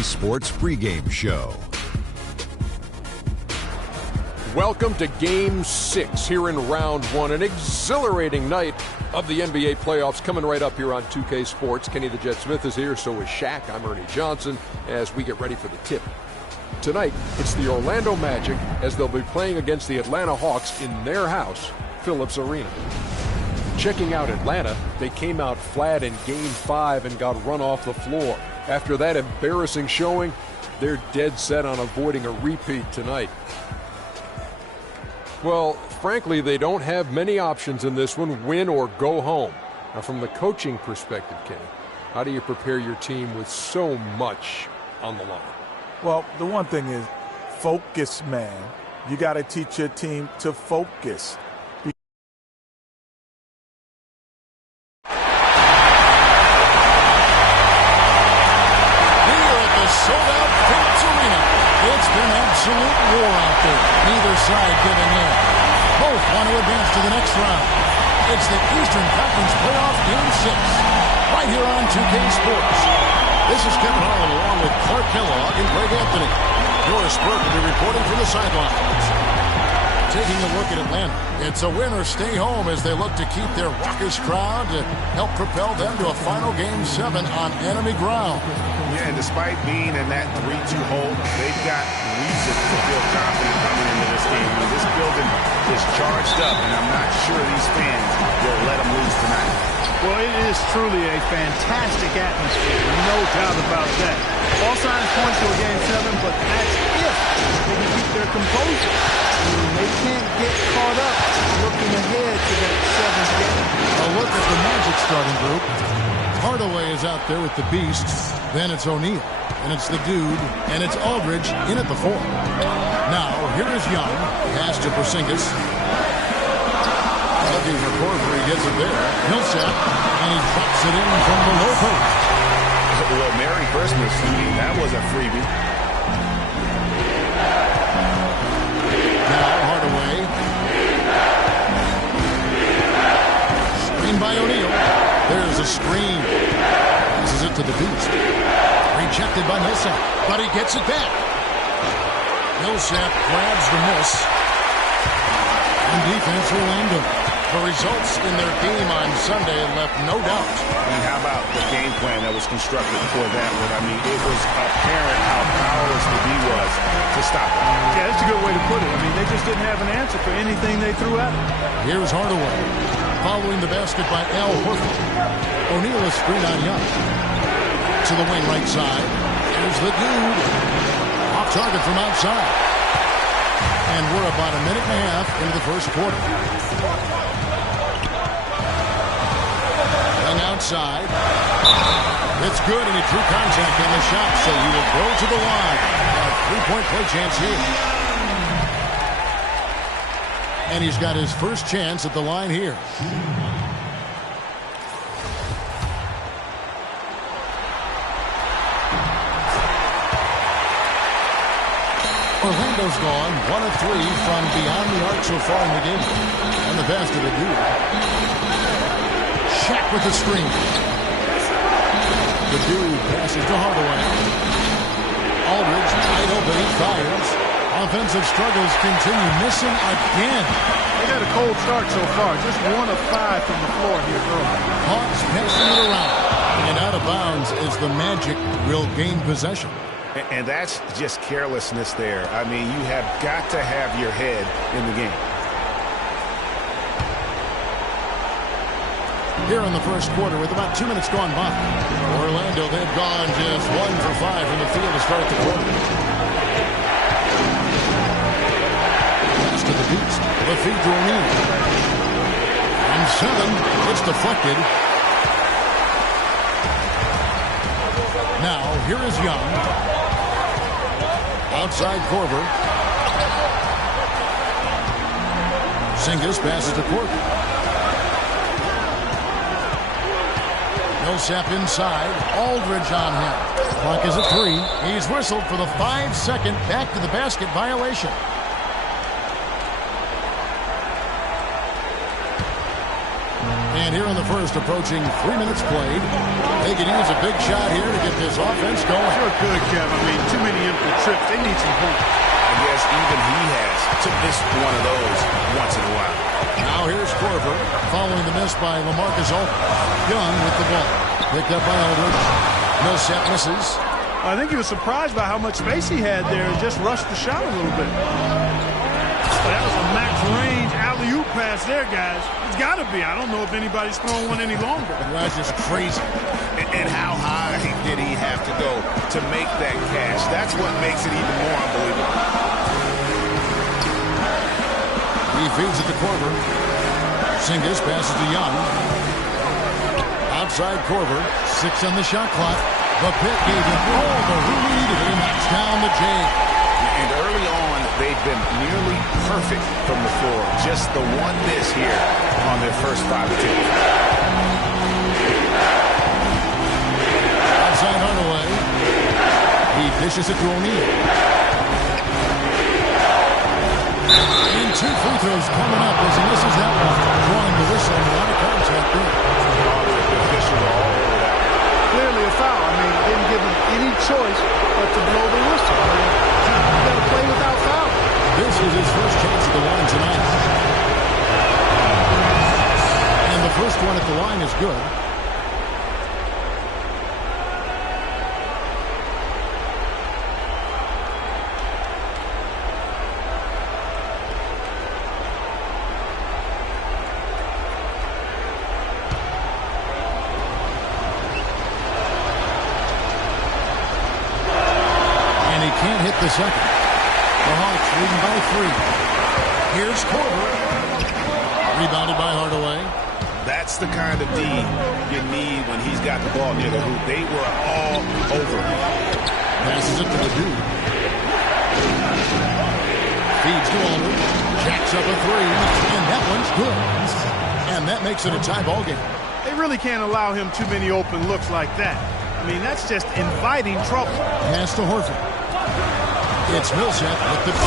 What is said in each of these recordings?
2K Sports pregame show. Welcome to Game 6 here in Round 1. An exhilarating night of the NBA playoffs coming right up here on 2K Sports. Kenny the Jet Smith is here, so is Shaq. I'm Ernie Johnson as we get ready for the tip. Tonight, it's the Orlando Magic as they'll be playing against the Atlanta Hawks in their house, Phillips Arena. Checking out Atlanta, they came out flat in Game 5 and got run off the floor. After that embarrassing showing, they're dead set on avoiding a repeat tonight. Well, frankly, they don't have many options in this one, win or go home. Now, from the coaching perspective, Kenny, how do you prepare your team with so much on the line? Well, the one thing is focus, man. You got to teach your team to focus. It's been absolute war out there. Neither side giving in. Both want to advance to the next round. It's the Eastern Conference Playoff Game 6. Right here on 2K Sports. This is Kevin Harlan along with Clark Kellogg and Greg Anthony. Doris Burke will be reporting from the sidelines. Taking a look at Atlanta. It's a win or stay home as they look to keep their raucous crowd to help propel them to a final Game 7 on enemy ground. Yeah, and despite being in that 3-2 hole, they've got reason to feel confident coming into this game. This building is charged up, and I'm not sure these fans will let them lose tonight. Well, it is truly a fantastic atmosphere, no doubt about that. All signs point to a Game 7, but that's if they can keep their composure. They can't get caught up looking ahead to that 7th game. A look at the Magic starting group. Hardaway is out there with the Beasts. Then it's O'Neal. And it's the Dude. And it's Aldridge in at the 4. Now, here is Young. Pass to Porzingis. Looking for Korver. He gets it there. Millsap. And he drops it in from the low post. Well, Merry Christmas. I mean, that was a freebie. Now Hardaway. Screen by O'Neal. There's a screen. Passes it to the Beast. Rejected by Millsap, but he gets it back. Millsap grabs the miss. And defense Orlando. The results in their game on Sunday left no doubt. And how about the game plan that was constructed for that one? I mean, it was apparent how powerless the D was to stop it. Yeah, that's a good way to put it. I mean, they just didn't have an answer for anything they threw at them. Here's Hardaway. Following the basket by Al Horford. O'Neal is screen on Young. To the wing right side. Here's the Dude. Off target from outside. And we're about a minute and a half into the first quarter. Young outside. It's good, and he drew contact on the shot, so he will go to the line. A three-point play chance here. And he's got his first chance at the line here. Orlando's gone 1 of 3 from beyond the arc so far in the game. And the pass to the Dude. Shaq with the screen. The Dude passes to Hardaway. Aldridge wide open, he fires. Offensive struggles continue, missing again. They got a cold start so far. Just 1 of 5 from the floor here early. Hawks passing it around. And out of bounds is the Magic will gain possession. And that's just carelessness there. I mean, you have got to have your head in the game. Here in the first quarter with about 2 minutes gone by. Orlando, they've gone just 1 for 5 from the field to start the quarter. Pass to the Beast. The feed to O'Neal. From 7, it's deflected. Now, here is Young. Outside Korver. Porzingis passes to Korver. Millsap inside. Aldridge on him. Clock is at 3. He's whistled for the 5-second back to the basket violation. And here in the first, approaching 3 minutes played. They could use a big shot here to get this offense going. Sure could, Kev. I mean, too many empty trips. They need some points. I guess even he has to miss one of those once in a while. Now here's Korver following the miss by LaMarcus Aldridge. Young with the ball. Picked up by Aldridge. Millsap misses. I think he was surprised by how much space he had there and just rushed the shot a little bit. But that was a max-range alley-oop pass there, guys. It's got to be. I don't know if anybody's throwing one any longer. That's just crazy. And how high did he have to go to make that catch? That's what makes it even more unbelievable. He feeds it to Korver. Singus passes to Young. Outside Korver. 6 on the shot clock. The Pitt gave him all the room he needed. He knocks down the J. And early on, they've been nearly perfect from the floor. Just the one miss here on their first 5 attempts. Outside Hardaway. He dishes it to O'Neal. And 2 free throws coming up as he misses that one. Drawing the whistle and a lot of contact there. Clearly a foul. I mean, didn't give him any choice but to blow the whistle. I mean, you got to play without foul. This is his first chance at the line tonight. And the first one at the line is good. Can't hit the second. The Hawks leading by 3. Here's Korver. Rebounded by Hardaway. That's the kind of D you need when he's got the ball near the hoop. They were all over him. Passes it to the dude. Feeds to Aldridge. Jacks up a 3. And that one's good. And that makes it a tie ball game. They really can't allow him too many open looks like that. I mean, that's just inviting trouble. Pass to Horford. It's Millsap with the... You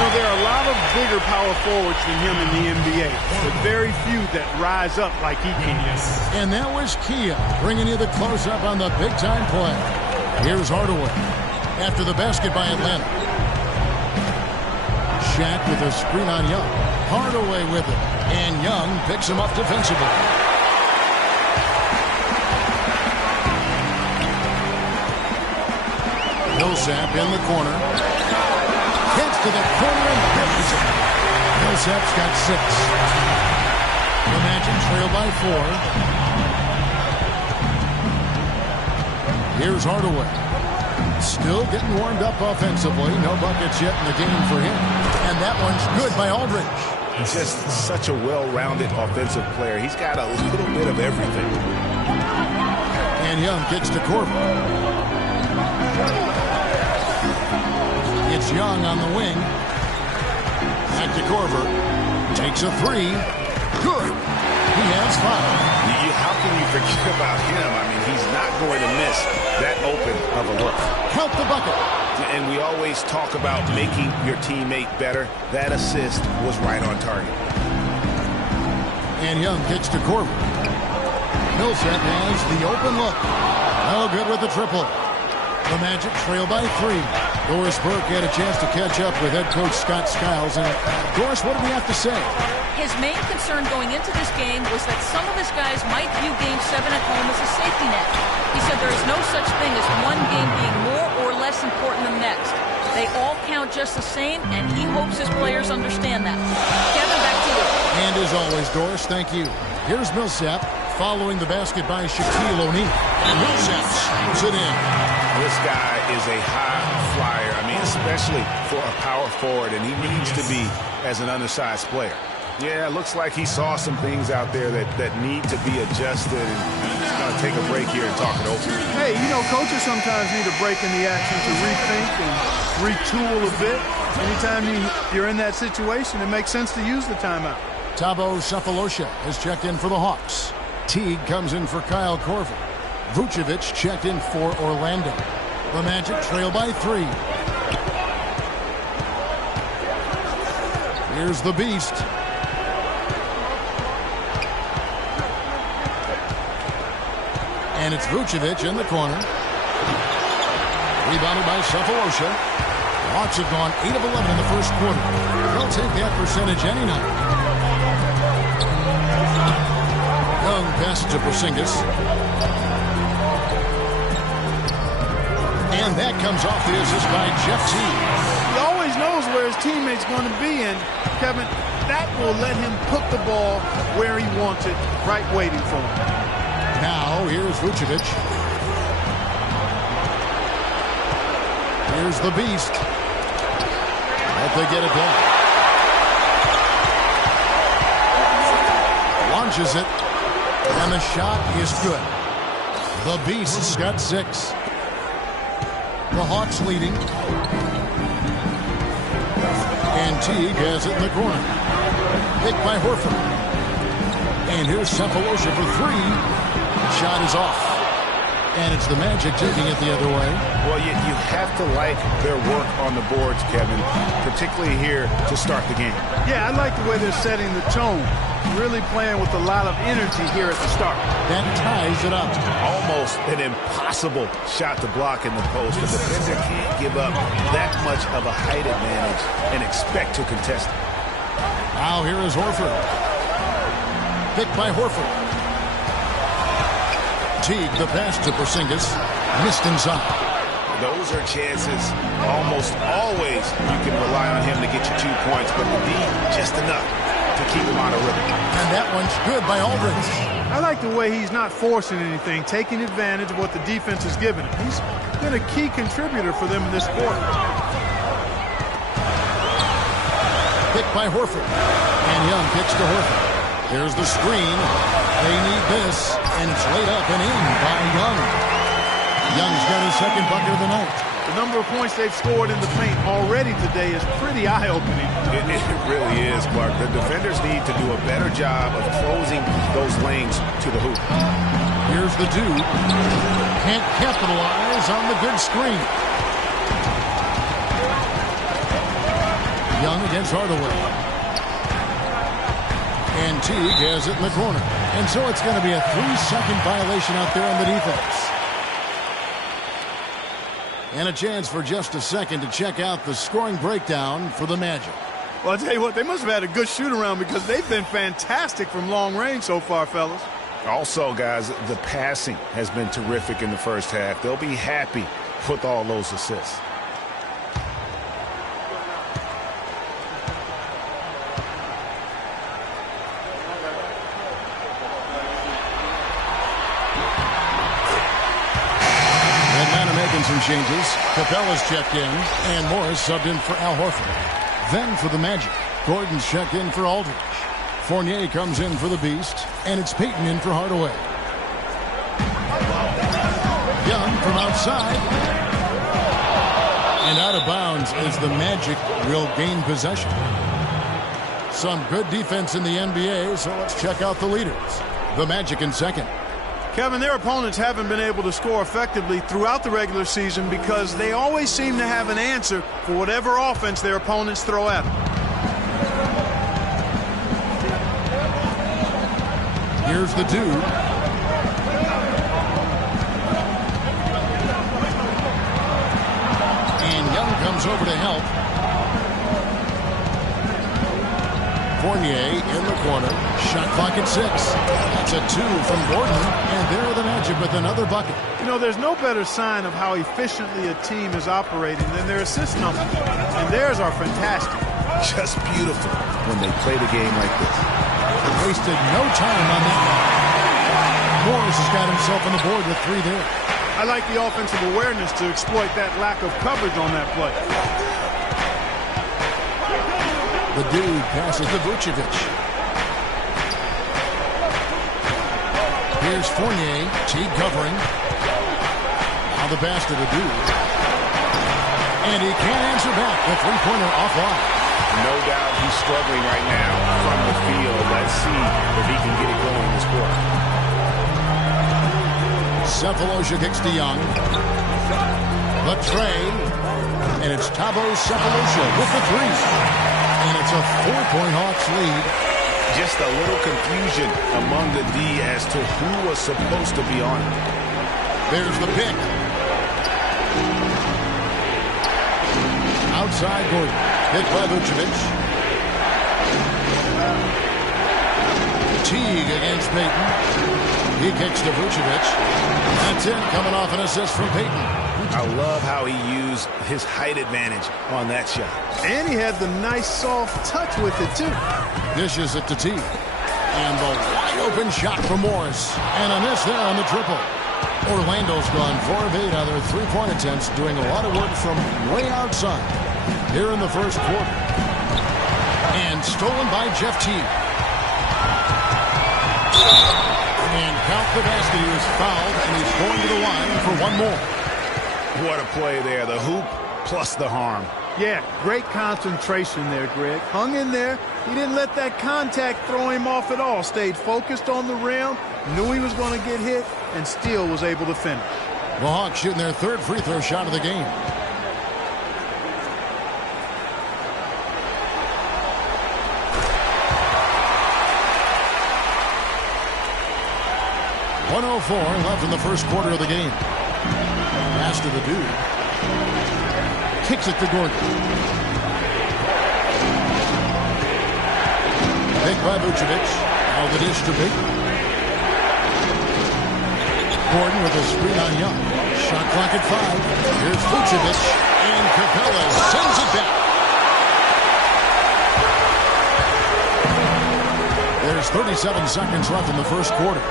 know, there are a lot of bigger power forwards than him in the NBA, but very few that rise up like he can. And that was Kia bringing you the close-up on the big-time play. Here's Hardaway after the basket by Atlanta. Shaq with a screen on Young. Hardaway with it. And Young picks him up defensively. Millsap in the corner. Gets to the corner and buries it. Millsap's got 6. The Magic trail by 4. Here's Hardaway. Still getting warmed up offensively. No buckets yet in the game for him. And that one's good by Aldridge. Just such a well-rounded offensive player. He's got a little bit of everything. And Young gets to Korver. It's Young on the wing. Back to Korver. Takes a 3. Good. He has 5. How can you forget about him? I mean, he's not going to miss that open of a look. Count the bucket. And we always talk about making your teammate better. That assist was right on target. And Young gets to Korver. Millsap has the open look. No good with the triple. The Magic trail by 3. Doris Burke had a chance to catch up with head coach Scott Skiles. And Doris, what do we have to say? His main concern going into this game was that some of his guys might view Game 7 at home as a safety net. He said there is no such thing as one game being more or less important than the next. They all count just the same, and he hopes his players understand that. Kevin, back to you. And as always, Doris, thank you. Here's Millsap following the basket by Shaquille O'Neal. And Millsap slams it in. This guy is a high flyer. I mean, especially for a power forward, and he needs to be as an undersized player. Yeah, it looks like he saw some things out there that need to be adjusted, and he's going to take a break here and talk it over. Hey, you know, coaches sometimes need a break in the action to rethink and retool a bit. Anytime you're in that situation, it makes sense to use the timeout. Thabo Sefolosha has checked in for the Hawks. Teague comes in for Kyle Korver. Vucevic checked in for Orlando. The Magic trail by 3. Here's the Beast. And it's Vucevic in the corner. Rebounded by Cephalosha. Hawks have gone 8 of 11 in the first quarter. They'll take that percentage any night. Young passes to Porzingis. And that comes off the assist by Jeff Teague. He always knows where his teammate's going to be, and Kevin, that will let him put the ball where he wants it, right waiting for him. Now, here's Vucevic. Here's the Beast. Hope they get it done. Launches it. And the shot is good. The Beast's got 6. The Hawks leading. And Teague has it in the corner. Picked by Horford. And here's Cephalosha for 3. The shot is off. And it's the Magic taking it the other way. Well, you have to like their work on the boards, Kevin, particularly here to start the game. Yeah, I like the way they're setting the tone. Really playing with a lot of energy here at the start. That ties it up. Almost an impossible shot to block in the post. The defender can't give up that much of a height advantage and expect to contest it. Now here is Horford. Picked by Horford. Teague, the pass to Porzingis. Missed inside. Those are chances. Almost always you can rely on him to get you 2 points, but the D, just enough to keep him out of rhythm. And that one's good by Aldridge. I like the way he's not forcing anything, taking advantage of what the defense is giving him. He's been a key contributor for them in this quarter. Picked by Horford. And Young kicks to Horford. There's the screen. They need this, and it's laid up and in by Young. Young's got his second bucket of the night. The number of points they've scored in the paint already today is pretty eye-opening. It really is, Clark. The defenders need to do a better job of closing those lanes to the hoop. Here's the dude. Can't capitalize on the good screen. Young against Hardaway. And Teague has it in the corner. And so it's going to be a 3-second violation out there on the defense. And a chance for just a second to check out the scoring breakdown for the Magic. Well, I'll tell you what, they must have had a good shoot-around because they've been fantastic from long range so far, fellas. Also, guys, the passing has been terrific in the first half. They'll be happy with all those assists. Some changes. Capella's checked in, and Morris subbed in for Al Horford. Then for the Magic, Gordon's checked in for Aldridge. Fournier comes in for the Beast, and it's Payton in for Hardaway. Young from outside. And out of bounds as the Magic will gain possession. Some good defense in the NBA, so let's check out the leaders. The Magic in second. Kevin, their opponents haven't been able to score effectively throughout the regular season because they always seem to have an answer for whatever offense their opponents throw at them. Here's the dude. And Young comes over to help. Fournier in the corner. Shot clock at 6. That's a 2 from Gordon. And there are the Magic with another bucket. You know, there's no better sign of how efficiently a team is operating than their assist numbers. And theirs are fantastic. Just beautiful when they play the game like this. Wasted no time on that one. Morris has got himself on the board with 3 there. I like the offensive awareness to exploit that lack of coverage on that play. The dude passes to Vucevic. Here's Fournier. Teague covering. Now the pass to the dude. And he can't answer back. The three-pointer offline. No doubt he's struggling right now from the field. Let's see if he can get it going this quarter. Cephalosha kicks to Young. The tray. And it's Thabo Cephalosha with the 3. And it's a 4-point Hawks lead. Just a little confusion among the D as to who was supposed to be on it. There's the pick. Outside Gordon. Hit by Vucevic. Teague against Payton. He kicks to Vucevic. That's it, coming off an assist from Payton. I love how he used his height advantage on that shot. And he had the nice soft touch with it, too. Dishes it to Teague. And the wide open shot from Morris. And a miss there on the triple. Orlando's gone 4 of 8 on their three-point attempts, doing a lot of work from way outside here in the first quarter. And stolen by Jeff Teague. And count the basket. He was fouled, and he's going to the line for one more. What a play there. The hoop plus the harm. Yeah, great concentration there, Greg. Hung in there. He didn't let that contact throw him off at all. Stayed focused on the rim, knew he was going to get hit, and still was able to finish. The Hawks shooting their third free throw shot of the game. .104 left in the first quarter of the game. Pass to the dude. Kicks it to Gordon. Pick by Vucevic. Now the dish to Payton. Gordon with a screen on Young. Shot clock at 5. Here's Vucevic. And Capella sends it back. There's 37 seconds left in the first quarter.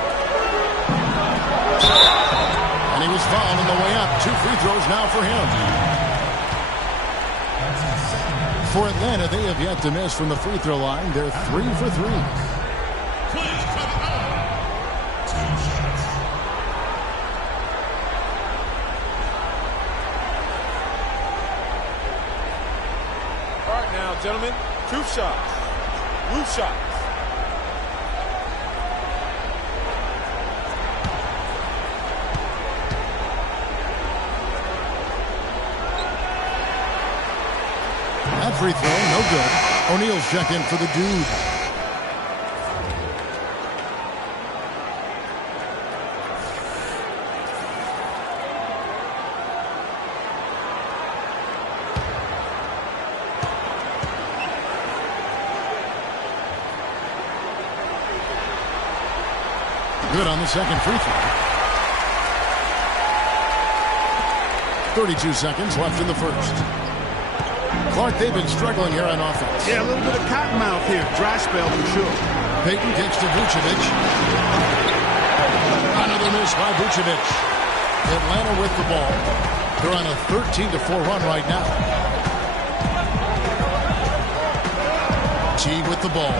And he was fouled on the way up. 2 free throws now for him. For Atlanta, they have yet to miss from the free throw line. They're 3 for 3. All right now, gentlemen, 2 shots. Roof shots. That free throw, no good. O'Neal's checked in for the dude. Good on the second free throw. 32 seconds left in the first. Clark, they've been struggling here on offense. Yeah, a little bit of cottonmouth here. Dry spell for sure. Payton kicks to Vucevic. Another miss by Vucevic. Atlanta with the ball. They're on a 13-4 run right now. Teague with the ball.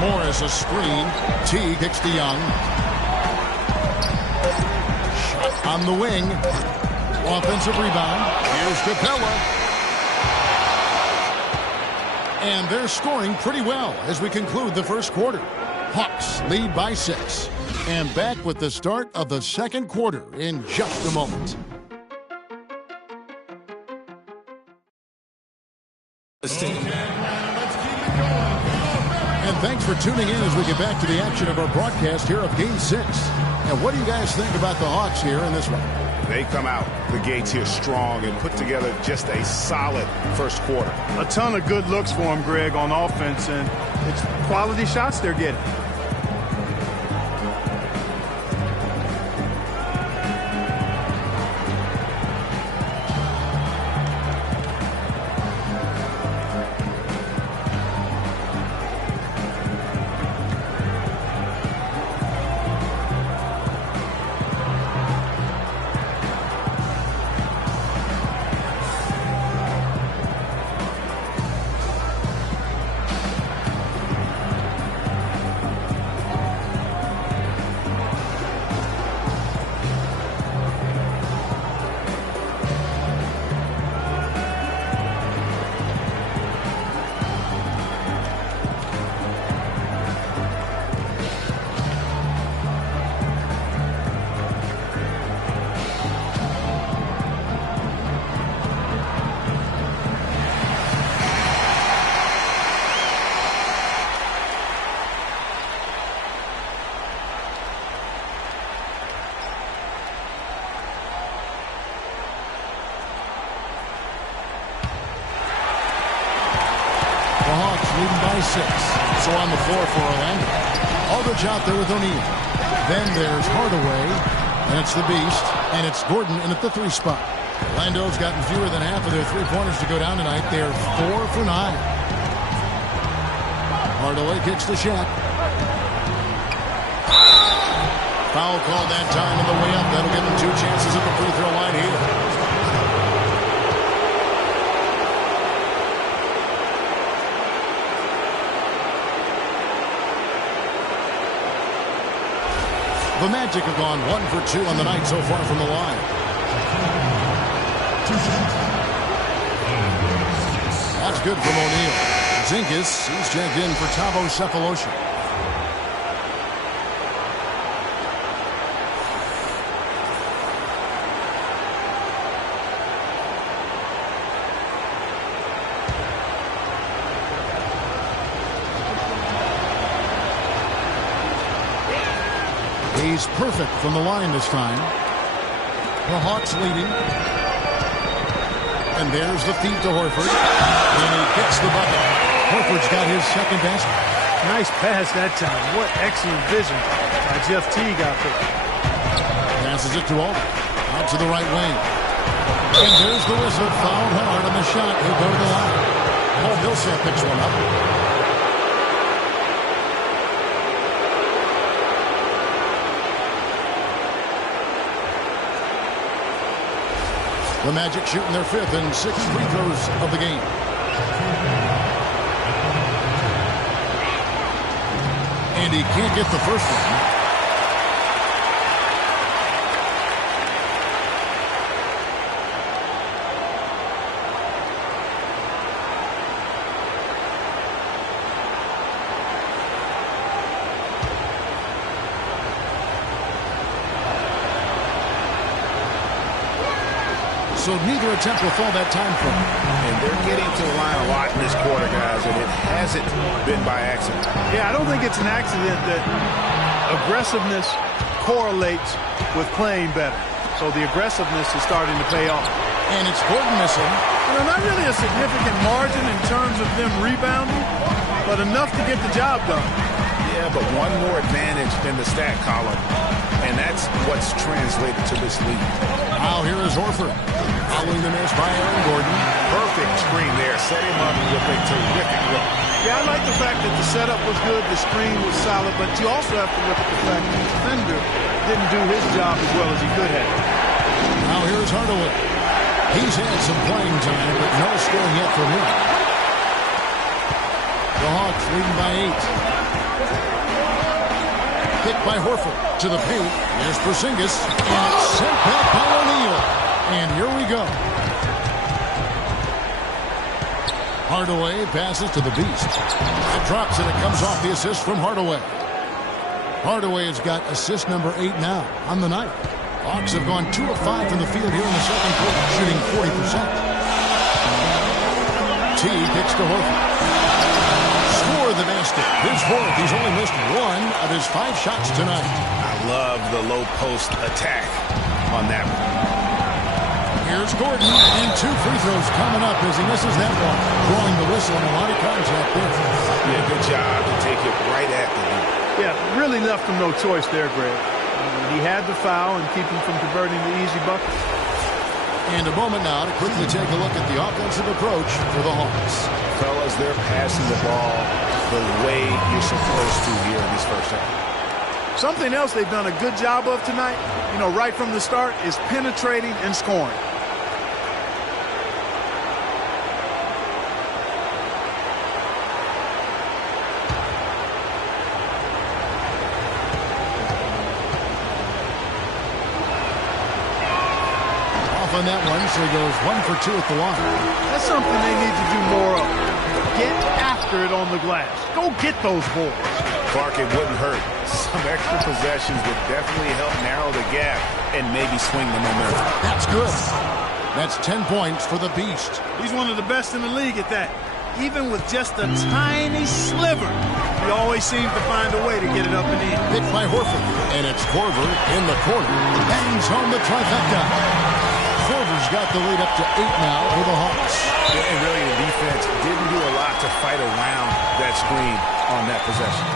Morris a screen. Teague kicks to Young. Shot on the wing. Offensive rebound. Here's Capella. And they're scoring pretty well as we conclude the first quarter. Hawks lead by 6. And back with the start of the second quarter in just a moment. And thanks for tuning in as we get back to the action of our broadcast here of Game 6. And what do you guys think about the Hawks here in this one? They come out the gates here strong and put together just a solid first quarter. A ton of good looks for him, Greg, on offense, and it's quality shots they're getting. 6. So on the floor for Orlando. Aldridge out there with O'Neal. Then there's Hardaway, and it's the Beast, and it's Gordon in at the 3 spot. Orlando's gotten fewer than half of their 3-pointers to go down tonight. They're 4 for 9. Hardaway kicks to Shaq. Foul called that time on the way up. That'll give him 2 chances at the free throw line here. The Magic have gone 1 for 2 on the night so far from the line. That's good from O'Neal. Zinkas, he's checked in for Thabo Sefolosha. He's perfect from the line this time. The Hawks leading. And there's the feed to Horford. And he gets the bucket. Horford's got his second basket. Nice pass that time. What excellent vision by Jeff Teague out there. Passes it to Aldridge. Out to the right wing. And there's the whistle. Fouled hard on the shot. He'll go to the line. Paul Millsap picks one up. The Magic shooting their 5th and 6th free throws of the game. And he can't get the first one. So neither attempt will fall that time for him. And they're getting to the line a lot in this quarter, guys, and it hasn't been by accident. Yeah, I don't think it's an accident that aggressiveness correlates with playing better. So the aggressiveness is starting to pay off. And it's Gordon missing. You know, not really a significant margin in terms of them rebounding, but enough to get the job done. Yeah, but one more advantage in the stat column, and that's what's translated to this lead. Now here is Horford. Following the miss by Aaron Gordon. Perfect screen there. Set him up with a terrific look. Yeah, I like the fact that the setup was good, the screen was solid, but you also have to look at the fact that the defender didn't do his job as well as he could have. Now here's Hardaway. He's had some playing time, but no scoring yet from him. The Hawks leading by 8. Hit by Horford to the paint. There's Porzingis, and it's sent back by O'Neal. And here we go. Hardaway passes to the Beast. It drops and it comes off the assist from Hardaway. Hardaway has got assist number 8 now on the night. Hawks have gone 2 of 5 from the field here in the second quarter, shooting 40%. T kicks to Horford. Score the basket. His 4th. He's only missed 1 of his 5 shots tonight. I love the low post attack on that one. Here's Gordon, and 2 free throws coming up as he misses that one. Drawing the whistle and a lot of contact there. Yeah, good job to take it right at the net. Yeah, really left him no choice there, Greg. He had the foul and keep him from converting the easy bucket. And a moment now to quickly take a look at the offensive approach for the Hawks. Fellas, they're passing the ball the way you're supposed to here in this first half. Something else they've done a good job of tonight, you know, right from the start, is penetrating and scoring. On that one, so he goes 1 for 2 at the line. That's something they need to do more of. Get after it on the glass. Go get those boards. Clark, it wouldn't hurt. Some extra possessions would definitely help narrow the gap and maybe swing the momentum. That's good. That's 10 points for the Beast. He's one of the best in the league at that. Even with just a tiny sliver, he always seems to find a way to get it up and in. Hit by Horford, and it's Korver in the corner. Bangs home the trifecta. Korver's got the lead up to 8 now for the Hawks. And really, the defense didn't do a lot to fight around that screen on that possession.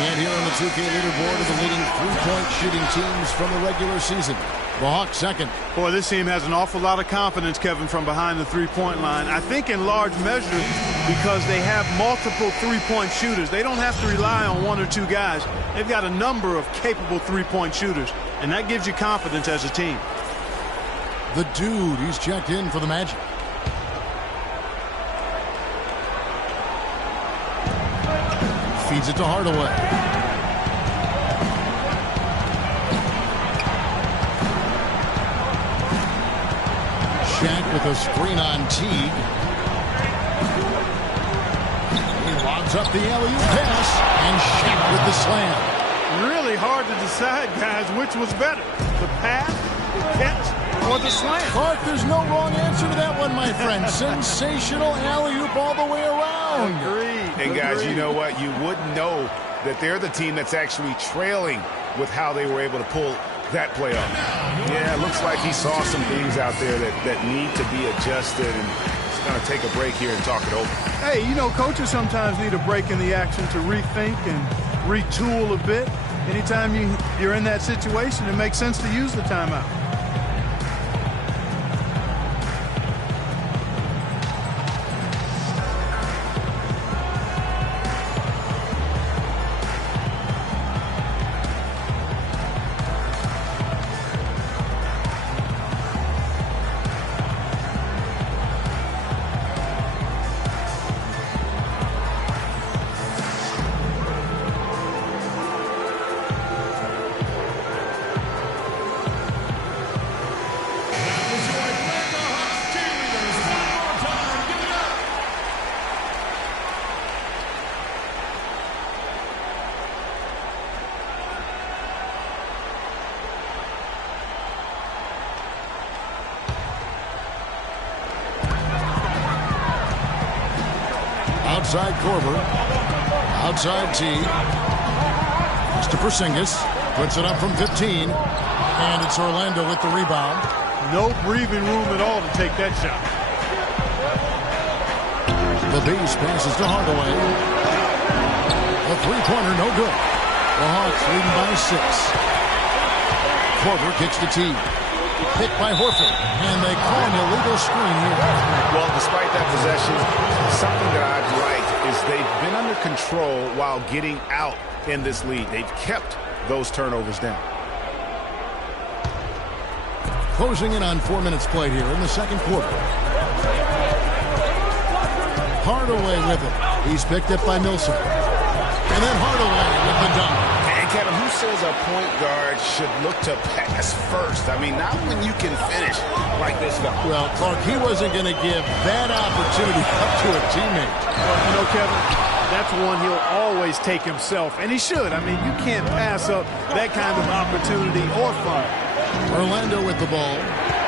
And here on the 2K leaderboard are the leading three-point shooting teams from the regular season. The Hawks second. Boy, this team has an awful lot of confidence, Kevin, from behind the three-point line. I think in large measure because they have multiple three-point shooters. They don't have to rely on one or two guys. They've got a number of capable three-point shooters, and that gives you confidence as a team. The dude, he's checked in for the Magic. Feeds it to Hardaway. Shaq with a screen on Teague. He lobs up the alley-oop pass, and Shaq with the slam. Really hard to decide, guys, which was better, the pass, the catch, or the slam. Clark, there's no wrong answer to that one, my friend. Sensational alley-oop all the way around. Agreed. And guys, you know what? You wouldn't know that they're the team that's actually trailing with how they were able to pull that play off. Yeah, it looks like he saw some things out there that need to be adjusted, and he's going to take a break here and talk it over. Hey, you know, coaches sometimes need a break in the action to rethink and retool a bit. Anytime you're in that situation, it makes sense to use the timeout. Outside Korver. Outside T. It's to Porzingis. Puts it up from 15. And it's Orlando with the rebound. No breathing room at all to take that shot. The base passes to Hardaway. A three-pointer, no good. The Hawks leading by 6. Korver kicks to T. Picked by Horford. And they call an illegal screen here. Well, despite that possession, something that I've liked is they've been under control while getting out in this lead. They've kept those turnovers down. Closing in on 4 minutes played here in the second quarter. Hardaway with it. He's picked up by Millsap. And then Hardaway with the dunk. And Kevin, who says a point guard should look to pass first? I mean, not when you can finish like this guy. Well, Clark, he wasn't going to give that opportunity up to a teammate. Well, you know, Kevin, that's one he'll always take himself, and he should. I mean, you can't pass up that kind of opportunity or fun. Orlando with the ball,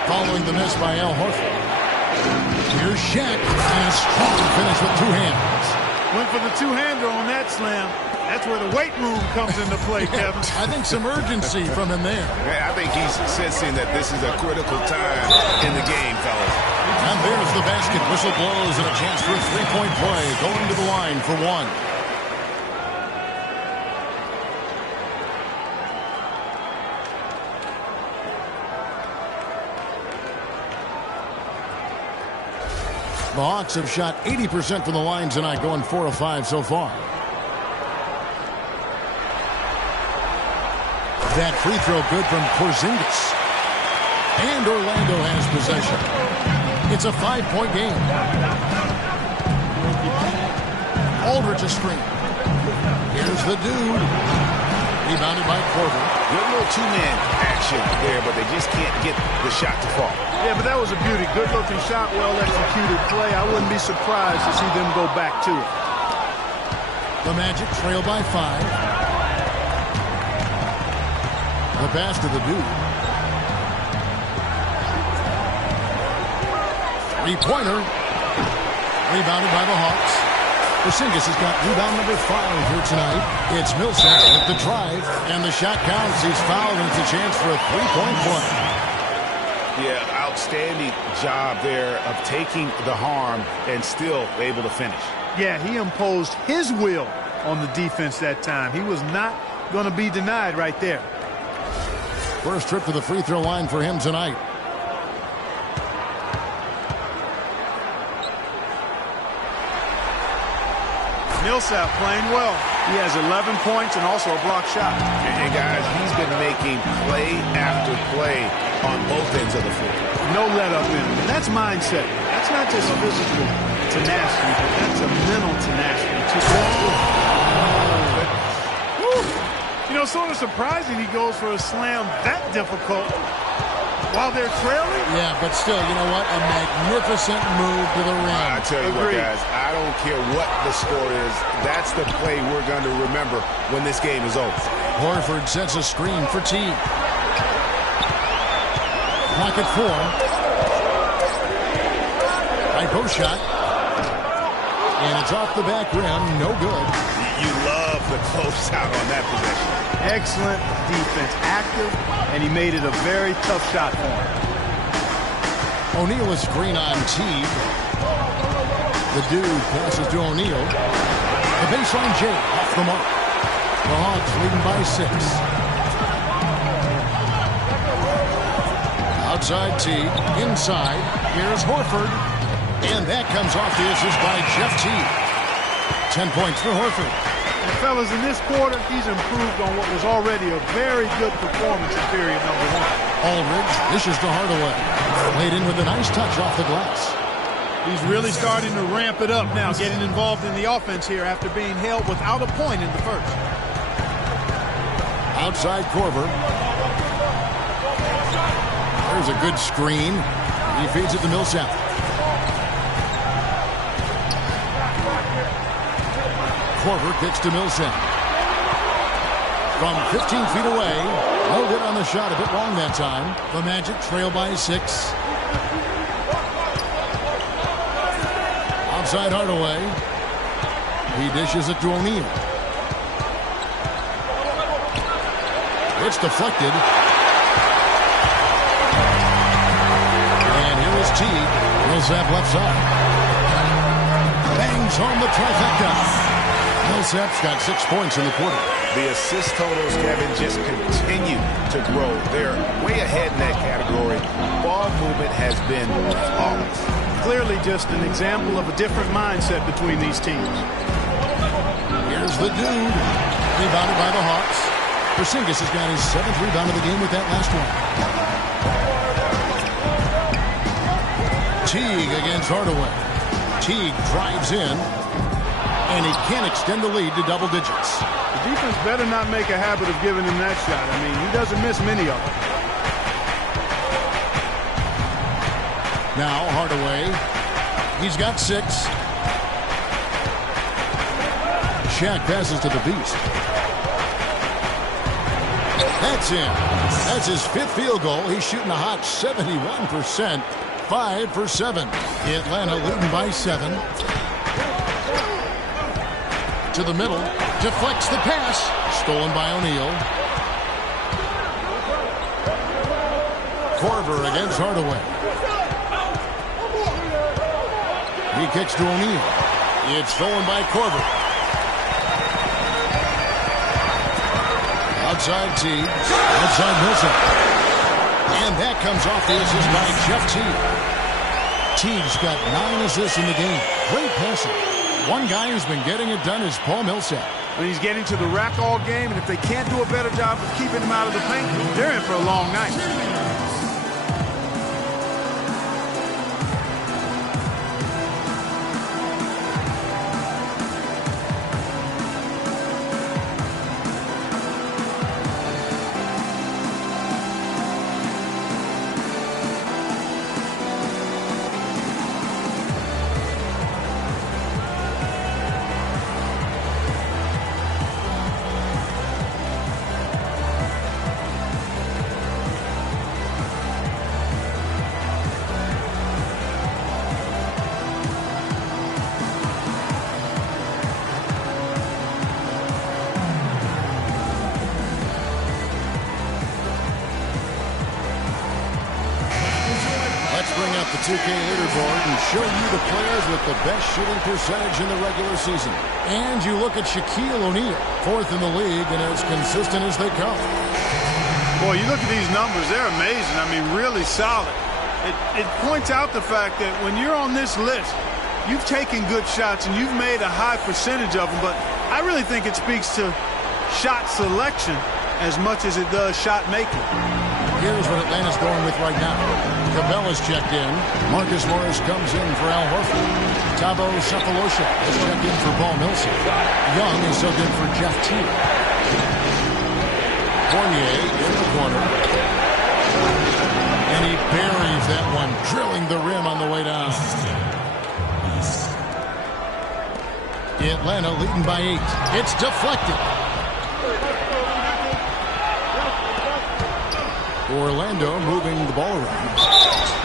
following the miss by Al Horford. Here's Shaq, and a strong finish with two hands. Went for the two-hander on that slam. That's where the weight room comes into play, Kevin. I think some urgency from him there. I think he's sensing that this is a critical time in the game, fellas. And there's the basket. Whistle blows and a chance for a three-point play. Going to the line for one. The The Hawks have shot 80% from the line tonight, going 4 of 5 so far. That free throw good from Porzingis. And Orlando has possession. It's a 5-point game. Aldridge a screen. Here's the dude. Rebounded by Korver. Good little two-man action there, but they just can't get the shot to fall. Yeah, but that was a beauty. Good-looking shot, well-executed play. I wouldn't be surprised to see them go back to it. The Magic trail by 5. The pass to the dude. Three-pointer. Rebounded by the Hawks. Porzingis has got rebound number 5 here tonight. It's Millsap with the drive, and the shot counts. He's fouled, and it's a chance for a 3-point play. Yeah, outstanding job there of taking the harm and still able to finish. Yeah, he imposed his will on the defense that time. He was not going to be denied right there. First trip to the free throw line for him tonight. Millsap playing well. He has 11 points and also a block shot. And guys, he's been making play after play on both ends of the floor. No let up in him. And that's mindset. That's not just physical tenacity, but that's a mental tenacity too. You know, sort of surprising he goes for a slam that difficult while they're trailing. Yeah, but still, you know what? A magnificent move to the rim. I tell you what, guys, I don't care what the score is. That's the play we're going to remember when this game is over. Horford sets a screen for Teague. Clock at 4. High post shot. And it's off the back rim. No good. You love the closeout on that possession. Excellent defense. Active, and he made it a very tough shot for him. O'Neal a screen on Teague. The dude passes to O'Neal. The baseline J off the mark. The Hawks leading by 6. Outside Teague. Inside. Here's Horford. And that comes off the assist by Jeff Teague. 10 points for Horford. And fellas, in this quarter, he's improved on what was already a very good performance in period number 1. Aldridge dishes to Hardaway. Laid in with a nice touch off the glass. He's really starting to ramp it up now, getting involved in the offense here after being held without a point in the first. Outside Korver. There's a good screen. He feeds it to Millsap. Korver kicks to Millsap. From 15 feet away. No good on the shot. A bit long that time. The Magic trail by 6. Outside Hardaway. He dishes it to O'Neal. It's deflected. And here is Teague. Millsap left side. Bangs home the trifecta. Millsap's got 6 points in the quarter. The assist totals, Kevin, just continue to grow. They're way ahead in that category. Ball movement has been flawless. Clearly just an example of a different mindset between these teams. Here's the dude. Rebounded by the Hawks. Porzingis has got his 7th rebound of the game with that last one. Teague against Hardaway. Teague drives in. And he can't extend the lead to double digits. The defense better not make a habit of giving him that shot. I mean, he doesn't miss many of them. Now Hardaway. He's got 6. Shaq passes to the Beast. That's in. That's his 5th field goal. He's shooting a hot 71%. 5 for 7. Atlanta leading by 7. To the middle, deflects the pass, stolen by O'Neal. Korver against Hardaway. He kicks to O'Neal. It's stolen by Korver. Outside Teague, outside Millsap. And that comes off the assist by Jeff Teague. Teague's got 9 assists in the game. Great passing. One guy who's been getting it done is Paul Millsap. When he's getting to the rack all game, and if they can't do a better job of keeping him out of the paint, they're in for a long night. Bring up the 2K leaderboard and show you the players with the best shooting percentage in the regular season. And you look at Shaquille O'Neal, 4th in the league and as consistent as they come. Boy, you look at these numbers, they're amazing. I mean, really solid. It points out the fact that when you're on this list, you've taken good shots and you've made a high percentage of them, but I really think it speaks to shot selection as much as it does shot making. Here's what Atlanta's going with right now. Cabela's checked in. Marcus Morris comes in for Al Horford. Thabo Sefolosha is checked in for Paul Millsap. Young is subbed in for Jeff Teague. Fournier in the corner. And he buries that one, drilling the rim on the way down. Atlanta leading by 8. It's deflected. Orlando moving the ball around.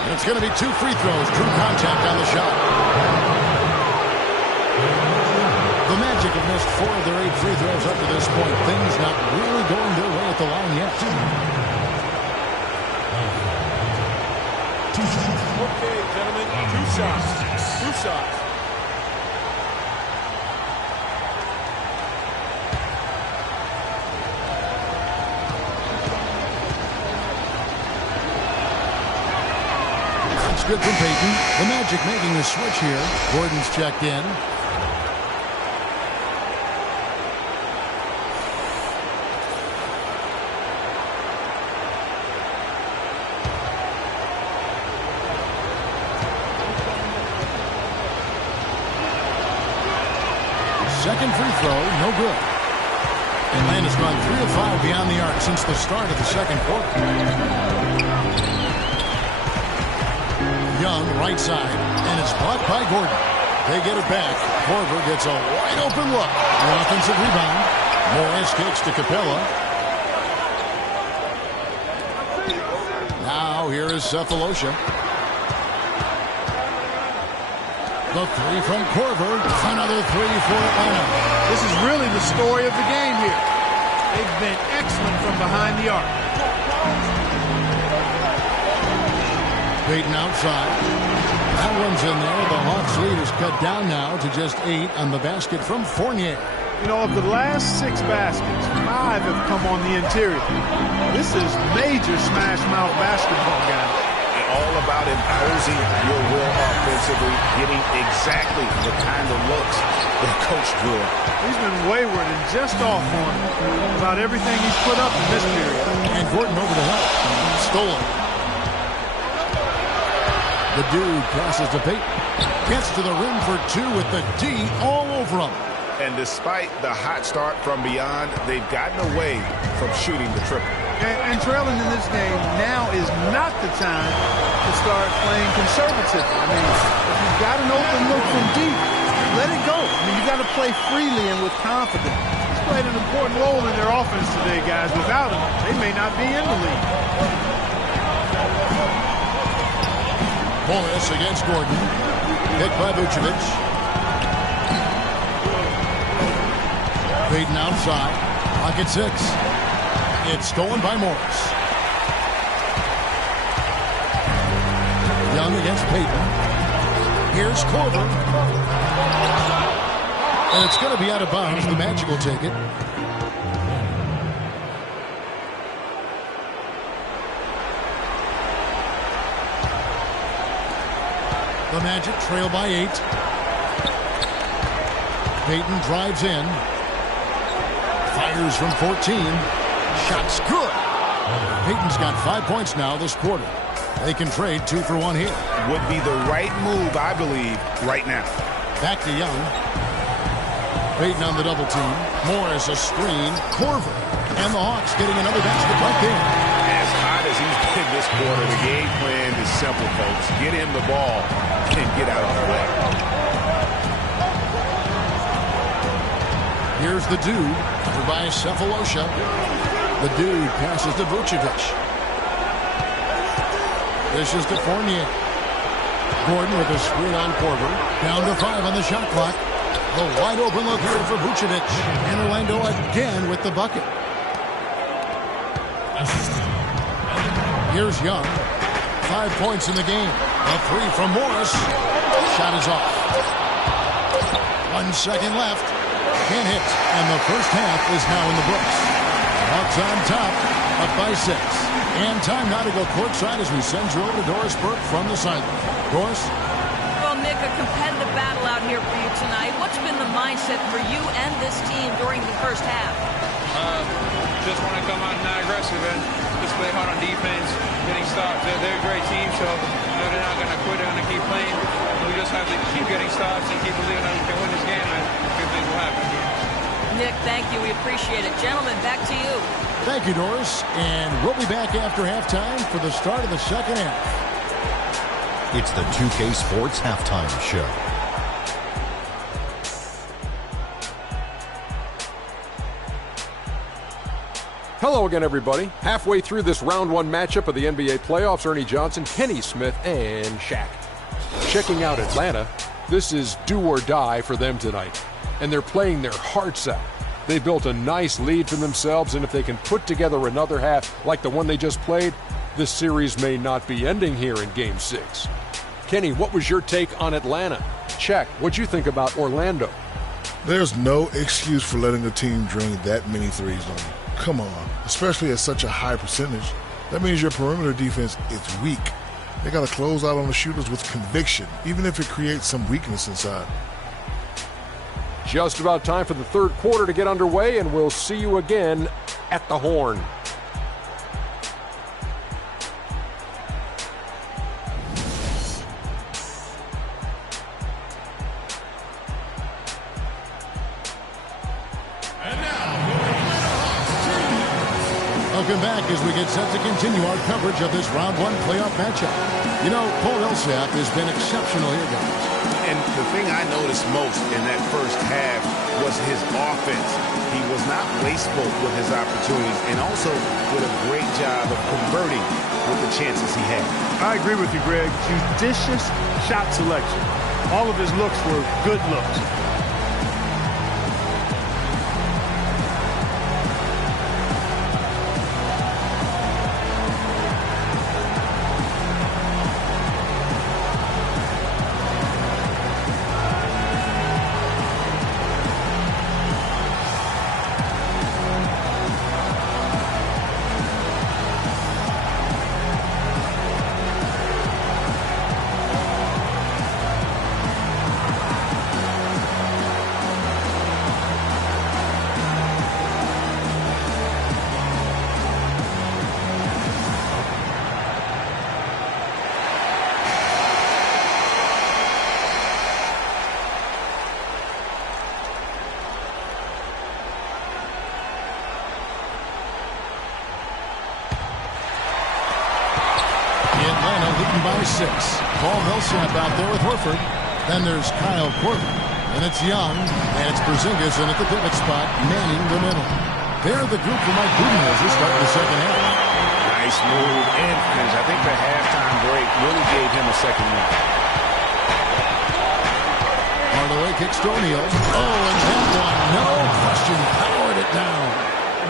And it's going to be 2 free throws. Drew contact on the shot. The Magic have missed 4 of their 8 free throws up to this point. Things not really going their way at the line yet. Okay, gentlemen, 2 shots. 2 shots. Good from Payton. The Magic making a switch here. Gordon's checked in. Second free throw, no good. Atlanta's gone 3 of 5 beyond the arc since the start of the second quarter. Young, right side, and it's blocked by Gordon. They get it back. Korver gets a wide open look. The offensive rebound. Morris kicks to Capella. Now here is Sefolosha. The 3 from Korver. Another 3 for Atlanta. This is really the story of the game here. They've been excellent from behind the arc. Payton outside. That one's in there. The Hawks lead is cut down now to just 8 on the basket from Fournier. You know, of the last 6 baskets, 5 have come on the interior. This is major smash mouth basketball, guys. All about imposing your will offensively, getting exactly the kind of looks that Coach drew. He's been wayward and just off on about everything he's put up in this period. And Gordon over the help. Stolen. The dude passes to Payton. Gets to the rim for 2 with the D all over him. And despite the hot start from beyond, they've gotten away from shooting the triple. And trailing in this game now is not the time to start playing conservatively. I mean, if you've got an open look from deep, let it go. I mean, you got to play freely and with confidence. He's played an important role in their offense today, guys. Without him, they may not be in the league. Morris against Gordon. Hit by Vucevic. Payton outside. Clock at 6. It's stolen by Morris. Young against Payton. Here's Korver. And it's going to be out of bounds. The Magic will take it. The Magic trail by 8. Payton drives in. Fires from 14. Shot's good. Payton's got 5 points now this quarter. They can trade 2 for 1 here. Would be the right move, I believe, right now. Back to Young. Payton on the double team. Morris a screen. Korver. And the Hawks getting another basket right there. As hot as he's been this quarter, the game plan is simple, folks. Get him the ball and get out of the way. Here's the dude. Covered by Cephalosha. The dude passes to Vucevic. This is to Fournier. Gordon with a screen on Korver. Down to 5 on the shot clock. A wide open look here for Vucevic. And Orlando again with the bucket. Here's Young. 5 points in the game. A 3 from Morris. Shot is off. 1 second left. Can't hit. And the first half is now in the books. Hawks on top. Up by 6. And time now to go courtside as we send you over to Doris Burke from the sideline. Doris? Well, Nick, a competitive battle out here for you tonight. What's been the mindset for you and this team during the first half? Just want to come out and not aggressive and just play hard on defense, getting stops. They're a great team, so they're not going to quit. They're going to keep playing. We just have to keep getting stops and keep believing that we can win this game, and good things will happen. Nick, thank you. We appreciate it. Gentlemen, back to you. Thank you, Doris. And we'll be back after halftime for the start of the second half. It's the 2K Sports Halftime Show. Hello again, everybody. Halfway through this round 1 matchup of the NBA playoffs, Ernie Johnson, Kenny Smith, and Shaq. Checking out Atlanta, this is do or die for them tonight. And they're playing their hearts out. They built a nice lead for themselves, and if they can put together another half like the one they just played, this series may not be ending here in Game 6. Kenny, what was your take on Atlanta? Shaq, what'd you think about Orlando? There's no excuse for letting a team drain that many threes on you. Come on, especially at such a high percentage. That means your perimeter defense is weak. They got to close out on the shooters with conviction, even if it creates some weakness inside. Just about time for the third quarter to get underway, and we'll see you again at the Horn. Welcome back as we get set to continue our coverage of this round 1 playoff matchup. You know, Paul Millsap has been exceptional here, guys. And the thing I noticed most in that first half was his offense. He was not wasteful with his opportunities and also did a great job of converting with the chances he had. I agree with you, Greg. Judicious shot selection. All of his looks were good looks. By 6. Paul Millsap out there with Horford. Then there's Kyle Korver. And it's Young. And it's Porzingis in at the pivot spot, manning the middle. They're the group for Mike Budenholzer starting the second half. Nice move and finish. I think the halftime break really gave him a second win. Hardaway kicks to O'Neal. Oh, and that one, no question, powered it down.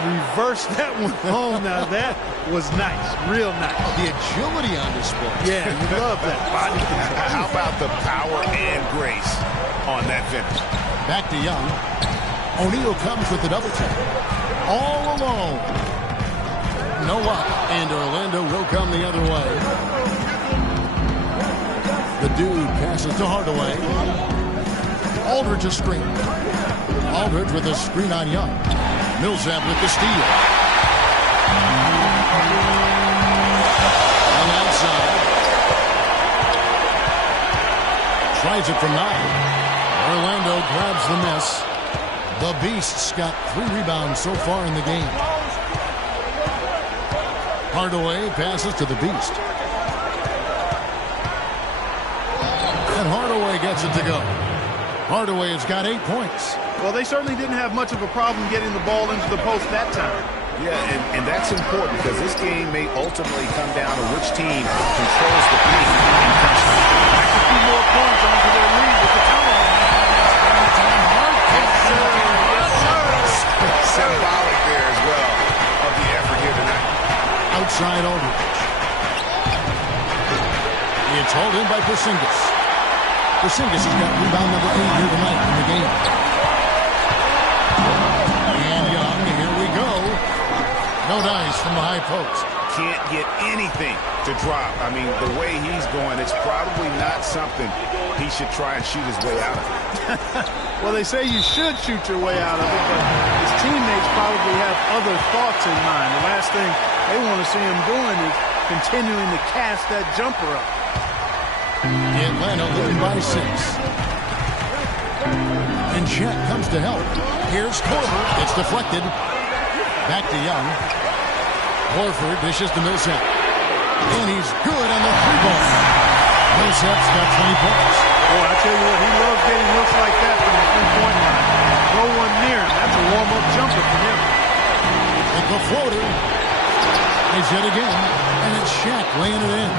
Reverse that one home. Now that was nice, real nice. The agility on display. Yeah, you love that body control. How about the power and grace on that finish? Back to Young. O'Neal comes with the double tap. All alone. No luck, and Orlando will come the other way. The dude passes to Hardaway. Aldridge a screen. Aldridge with a screen on Young. Millsap with the steal. On outside. Tries it from 9. Orlando grabs the miss. The Beasts got 3 rebounds so far in the game. Hardaway passes to the Beast. And Hardaway gets it to go. Hardaway has got 8 points. Well, they certainly didn't have much of a problem getting the ball into the post that time. Yeah, and that's important because this game may ultimately come down to which team controls the paint and comes back a few more points onto their lead with the turnover. Symbolic there as well of the effort here tonight. Outside Aldridge. It's hauled in by Porzingis. Porzingis has got rebound number 8 here tonight in the game. And Young, here we go. No dice from the high post. Can't get anything to drop. I mean, the way he's going, it's probably not something he should try and shoot his way out of. Well, they say you should shoot your way out of it, but his teammates probably have other thoughts in mind. The last thing they want to see him doing is continuing to cast that jumper up. Atlanta leading by 6. And Chet comes to help. Here's Korver. It's deflected. Back to Young. Horford dishes to Millsap. And he's good on the 3-ball. Millsap's got 20 points. Boy, I tell you what, he loves getting looks like that from the 3-point line. No one near him. That's a warm-up jumper for him. With the floater. Is yet again. And it's Shaq laying it in.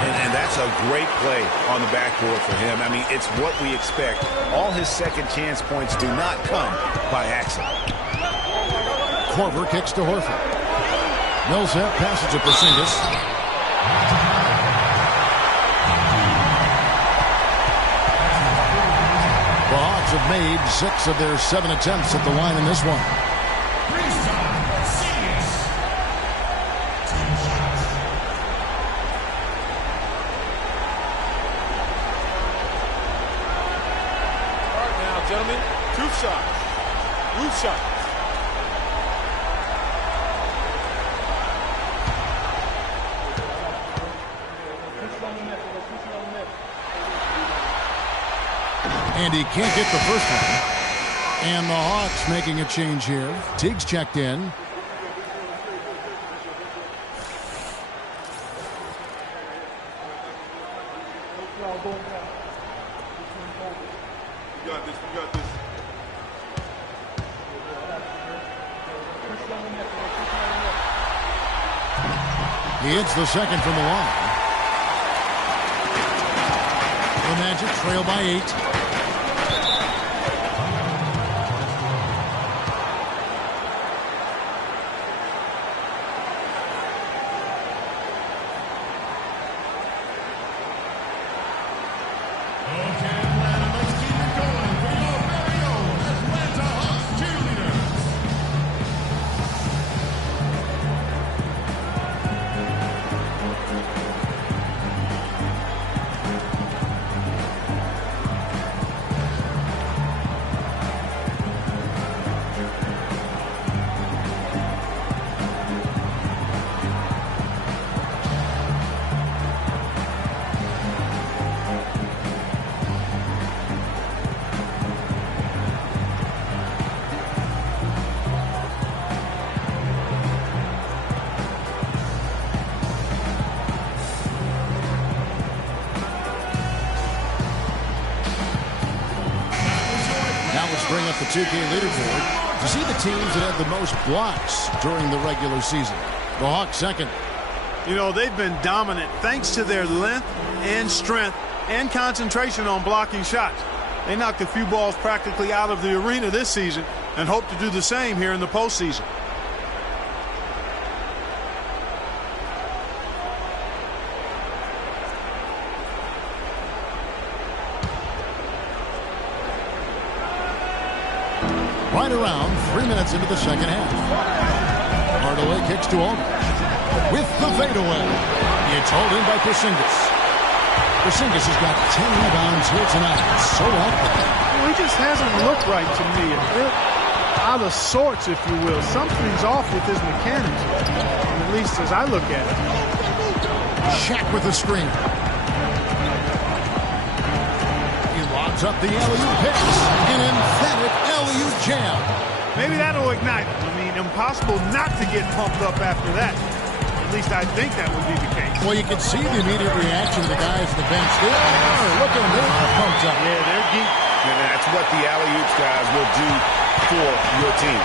And that's a great play on the backboard for him. I mean, it's what we expect. All his second chance points do not come by accident. Korver kicks to Horford. Millsap passes to Porzingis. The Hawks have made 6 of their 7 attempts at the line in this one. Gentlemen, 2 shots. Roof shots. And he can't get the first one. And the Hawks making a change here. Teague's checked in. You got this, you got this. He hits the second from the line. The Magic trail by 8. Bring up the 2K leaderboard to see the teams that had the most blocks during the regular season. The Hawks second. You know, they've been dominant thanks to their length and strength and concentration on blocking shots. They knocked a few balls practically out of the arena this season and hope to do the same here in the postseason. Right around 3 minutes into the second half. Hardaway kicks to Aldridge with the fadeaway. It's hauled in by Porzingis. Porzingis has got 10 rebounds here tonight. So active. Well, he just hasn't looked right to me. A bit out of sorts, if you will. Something's off with his mechanics, at least as I look at it. Shaq with the screen. He lobs up the alley-oop pass. An emphatic alley-oop jam. Maybe that'll ignite him. I mean, impossible not to get pumped up after that. At least I think that would be the case. Well, you can see the immediate reaction of the guys at the bench. They are looking, they are pumped up. Yeah, they're geeked. And that's what the alley-oops guys will do for your team.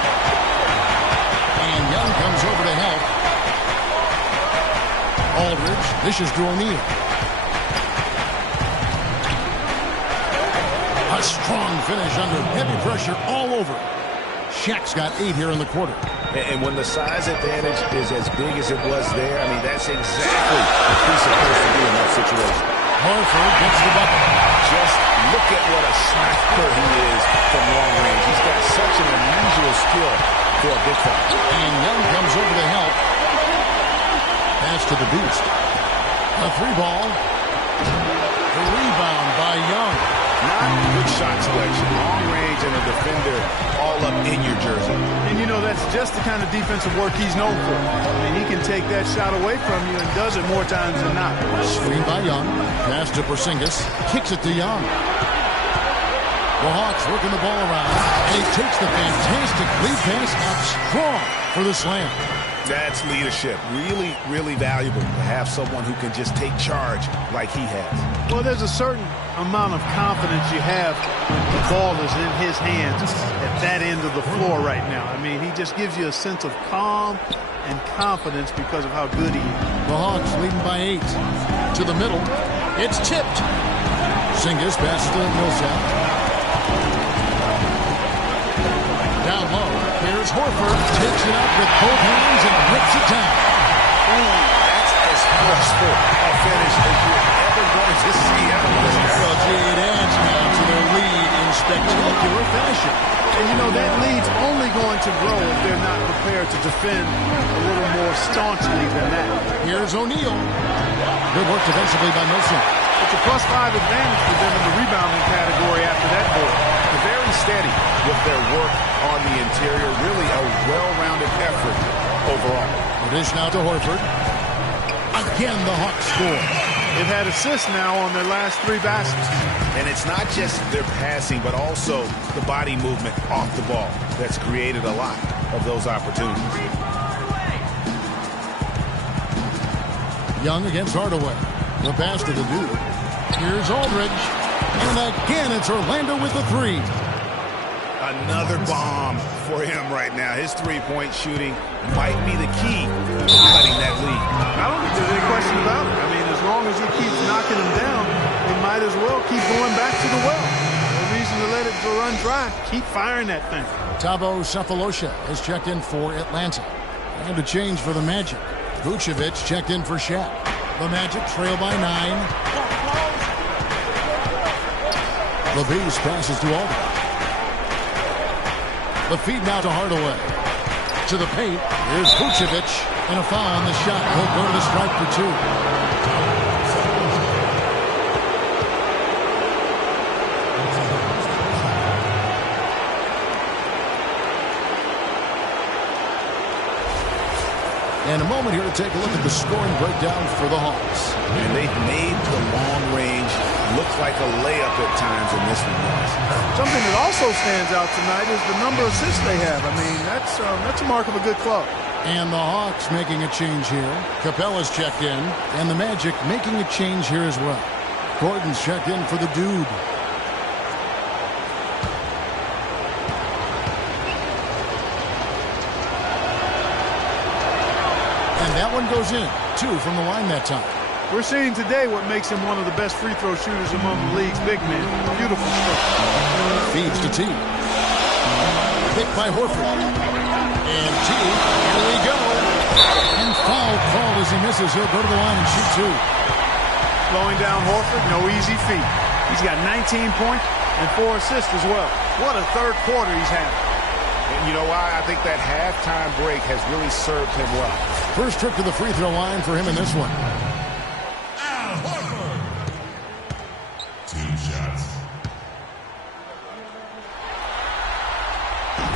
And Young comes over to help. Aldridge dishes to O'Neal. A strong finish under heavy pressure all over. Shaq's got 8 here in the quarter. And when the size advantage is as big as it was there, I mean, that's exactly what he's supposed to do in that situation. Horford gets the bucket. Just look at what a sniper he is from long range. He's got such an unusual skill for a big fella. And Young comes over to help. Pass to the Beast. A 3-ball. The rebound by Young. Not good shot selection. Long range and a defender all up in your jersey. And, you know, that's just the kind of defensive work he's known for. I mean, he can take that shot away from you and does it more times than not. Screen by Young. Pass to Porzingis. Kicks it to Young. The Hawks working the ball around. And he takes the fantastic lead pass out strong for the slam. That's leadership. Really, really valuable to have someone who can just take charge like he has. Well, there's a certain amount of confidence you have when the ball is in his hands at that end of the floor right now. I mean, he just gives you a sense of calm and confidence because of how good he is. The Hawks leading by 8. To the middle. It's tipped. Porzingis passes to Millsap. Down low. Here's Horford. Takes it up with both hands and rips it down. That's as forceful a finish as you're ever going to see out of this guy. Well, it adds now to their lead in spectacular fashion. And, you know, that lead's only going to grow if they're not prepared to defend a little more staunchly than that. Here's O'Neal. Good work defensively by Millsap. It's a +5 advantage for them in the rebounding category after that goal. They're very steady with their work on the interior. Really a well-rounded effort overall. The dish now to Horford. Again, the Hawks score. They've had assists now on their last 3 baskets. And it's not just their passing, but also the body movement off the ball that's created a lot of those opportunities. Young against Hardaway. The pass to the dude. Here's Aldridge. And again, it's Orlando with the 3. Another bomb for him right now. His three-point shooting might be the key to cutting that lead. I don't think there's any question about it. I mean, as long as he keeps knocking them down, they might as well keep going back to the well. No reason to let it run dry. Keep firing that thing. Thabo Sefolosha has checked in for Atlanta. And a change for the Magic. Vucevic checked in for Shaq. The Magic trail by 9. LaVise passes to Aldridge. The feed now to Hardaway. To the paint. Here's Vucevic. And a foul on the shot. He'll go to the stripe for 2. And a moment here to take a look at the scoring breakdown for the Hawks. And they've made the long range look like a layup at times in this one, guys. Something that also stands out tonight is the number of assists they have. I mean, that's a mark of a good club. And the Hawks making a change here. Capella's checked in. And the Magic making a change here as well. Gordon's checked in for the dude. And that one goes in. 2 from the line that time. We're seeing today what makes him one of the best free throw shooters among the league's big men. Beautiful stuff. Feeds to T. Picked by Horford. And T, here we go. And foul called as he misses. He'll go to the line and shoot 2. Slowing down Horford, no easy feat. He's got 19 points and 4 assists as well. What a third quarter he's had. And you know why? I think that halftime break has really served him well. First trip to the free throw line for him in this one.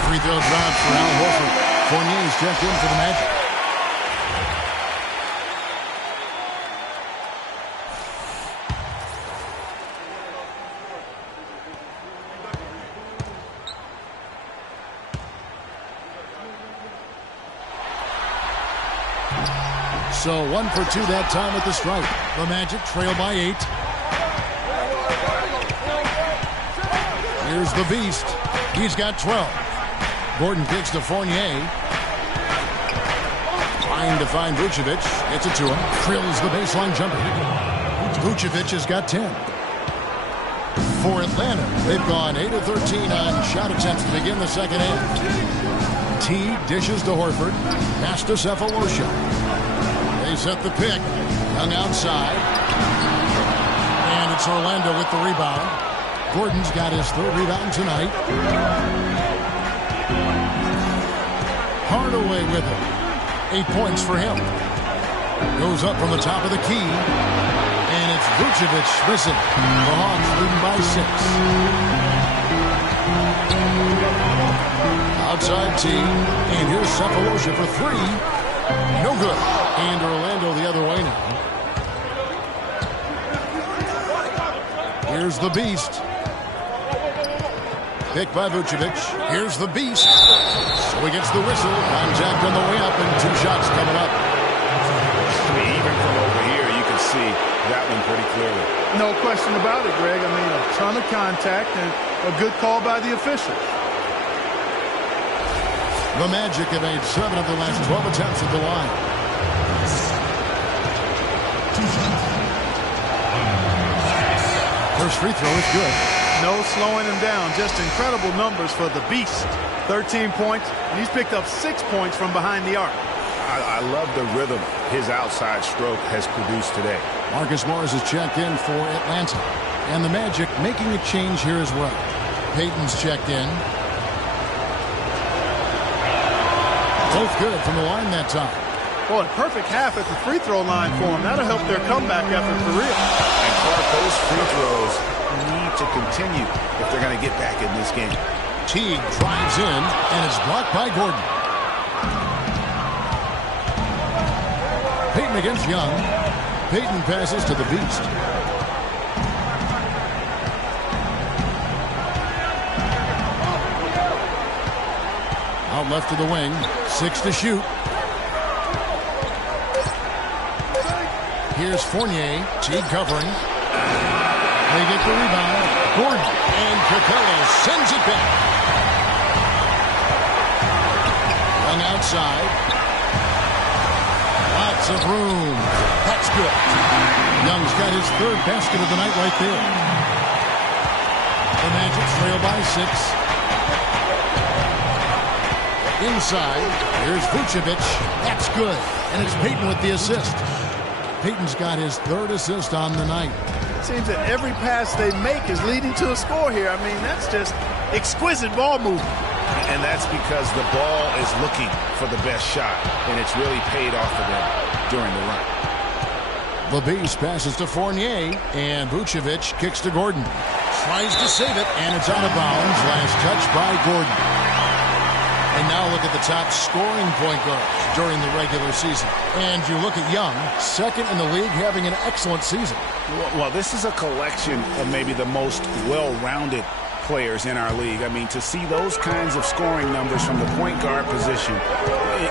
free throw drops for Al Horford. Fournier's checked in for the Magic. So 1 for 2 that time at the stripe. The Magic trail by 8. Here's the Beast. He's got 12. Gordon kicks to Fournier. Trying to find Vucevic. Gets it to him. Drills the baseline jumper. Vucevic has got 10. For Atlanta, they've gone 8 of 13 on shot attempts to begin the second half. T dishes to Horford. Pass to Sefolosha. They set the pick. Young outside. And it's Orlando with the rebound. Gordon's got his third rebound tonight. Hardaway with it. 8 points for him. Goes up from the top of the key. And it's Vucevic missing. The Hawks leading by 6. Outside T. And here's Sefolosha for 3. No good. And Orlando the other way now. Here's the Beast. Picked by Vucevic. Here's the Beast. So he gets the whistle. Contact on the way up and 2 shots coming up. Even from over here, you can see that one pretty clearly. No question about it, Greg. I mean, a ton of contact and a good call by the official. The Magic have made 7 of the last 12 attempts at the line. First free throw is good. No slowing him down. Just incredible numbers for the Beast. 13 points, and he's picked up 6 points from behind the arc. I love the rhythm his outside stroke has produced today. Marcus Morris is checked in for Atlanta. And the Magic making a change here as well. Payton's checked in. Both good from the line that time. Boy, perfect half at the free throw line for him. That'll help their comeback effort for real. And Clark, those free throws need to continue if they're going to get back in this game. Teague drives in, and it's blocked by Gordon. Payton against Young. Payton passes to the Beast. Out left to the wing. 6 to shoot. Here's Fournier. Teague covering. They get the rebound. Gordon. And Capella sends it back. Young outside. Lots of room. That's good. Young's got his 3rd basket of the night right there. The Magic trail by 6. Inside, here's Vucevic. That's good. And it's Payton with the assist. Payton's got his 3rd assist on the night. It seems that every pass they make is leading to a score here. I mean, that's just exquisite ball movement. And that's because the ball is looking for the best shot, and it's really paid off for them during the run. The Beast passes to Fournier, and Vucevic kicks to Gordon. Tries to save it, and it's out of bounds. Last touch by Gordon. And now look at the top scoring point guards during the regular season. And you look at Young, 2nd in the league, having an excellent season. Well, this is a collection of maybe the most well-rounded players in our league. I mean, to see those kinds of scoring numbers from the point guard position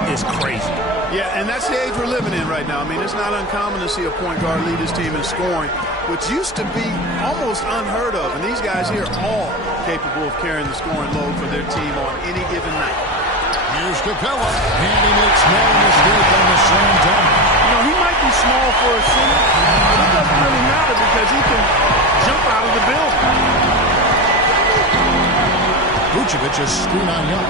is crazy. Yeah, and that's the age we're living in right now. I mean, it's not uncommon to see a point guard lead his team in scoring, which used to be almost unheard of. And these guys here are all capable of carrying the scoring load for their team on any given night. Here's Capella, and he makes no mistake on the slam dunk. You know, he might be small for a center, but it doesn't really matter because he can jump out of the building. Vucevic is screen on Young.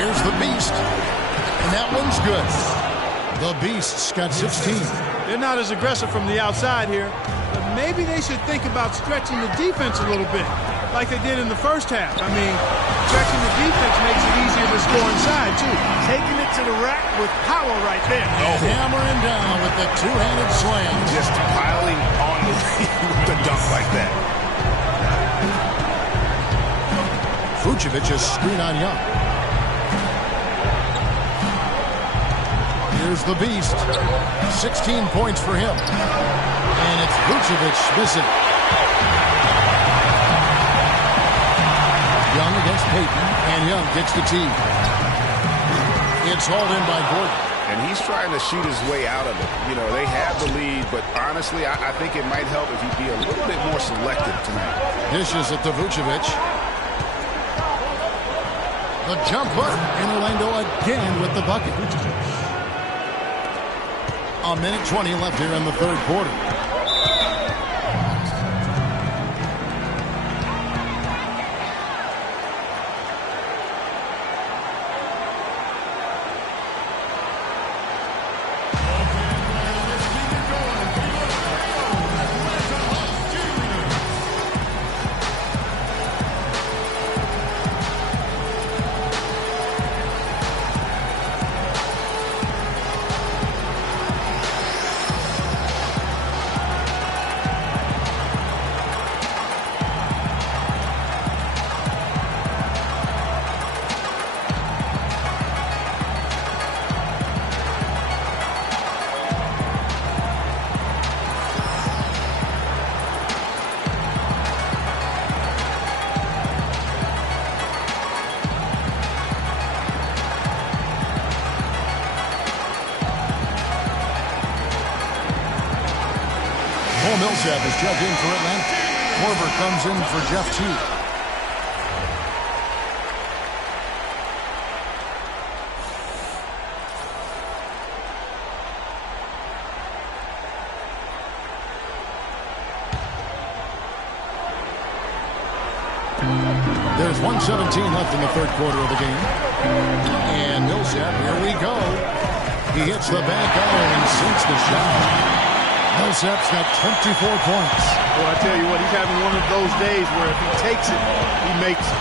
Here's the Beast, and that one's good. The Beast's got 16. They're not as aggressive from the outside here, but maybe they should think about stretching the defense a little bit, like they did in the first half. I mean, stretching the defense makes it easier to score inside, too. Taking it to the rack with power right there. Hammering down with the 2-handed slam. Just piling on with the dunk like that. Vucevic is screen on Young. Here's the beast. 16 points for him. And it's Vucevic missing. Young against Payton, and Young gets the tee. It's hauled in by Gordon. And he's trying to shoot his way out of it. You know, they have the lead, but honestly, I think it might help if he'd be a little bit more selective tonight. Dishes it to Vucevic. The jumper, and Orlando again with the bucket. A minute 20 left here in the third quarter. Millsap is checked in for Atlanta. Korver comes in for Jeff Teague. There's 1:17 left in the third quarter of the game. And Millsap, here we go. He hits the back iron and sinks the shot. Millsap's got 24 points. Well, I tell you what, he's having one of those days where if he takes it, he makes it.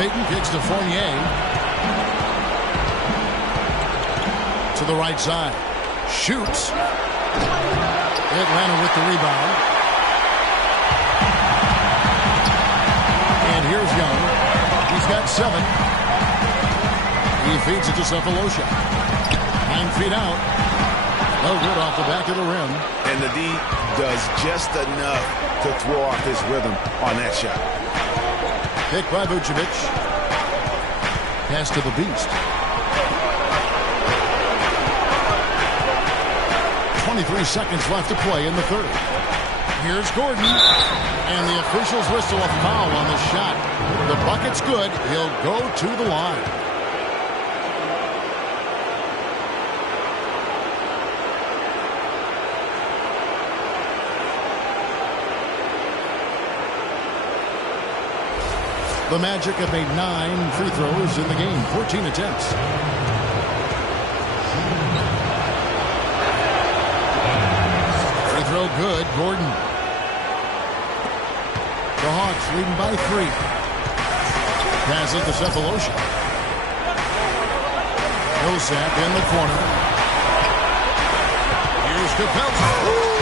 Payton kicks to Fournier. To the right side. Shoots. Atlanta with the rebound. And here's Young. He's got 7. He feeds it to Cephalosha. 9 feet out. No good off the back of the rim. And the D does just enough to throw off his rhythm on that shot. Pick by Vucevic. Pass to the beast. 23 seconds left to play in the third. Here's Gordon. And the officials whistle a foul on the shot. The bucket's good. He'll go to the line. The Magic have made 9 free throws in the game, 14 attempts. Free throw good, Gordon. The Hawks leading by 3. Pass it to Cephalosha. Millsap in the corner. Here's Capella.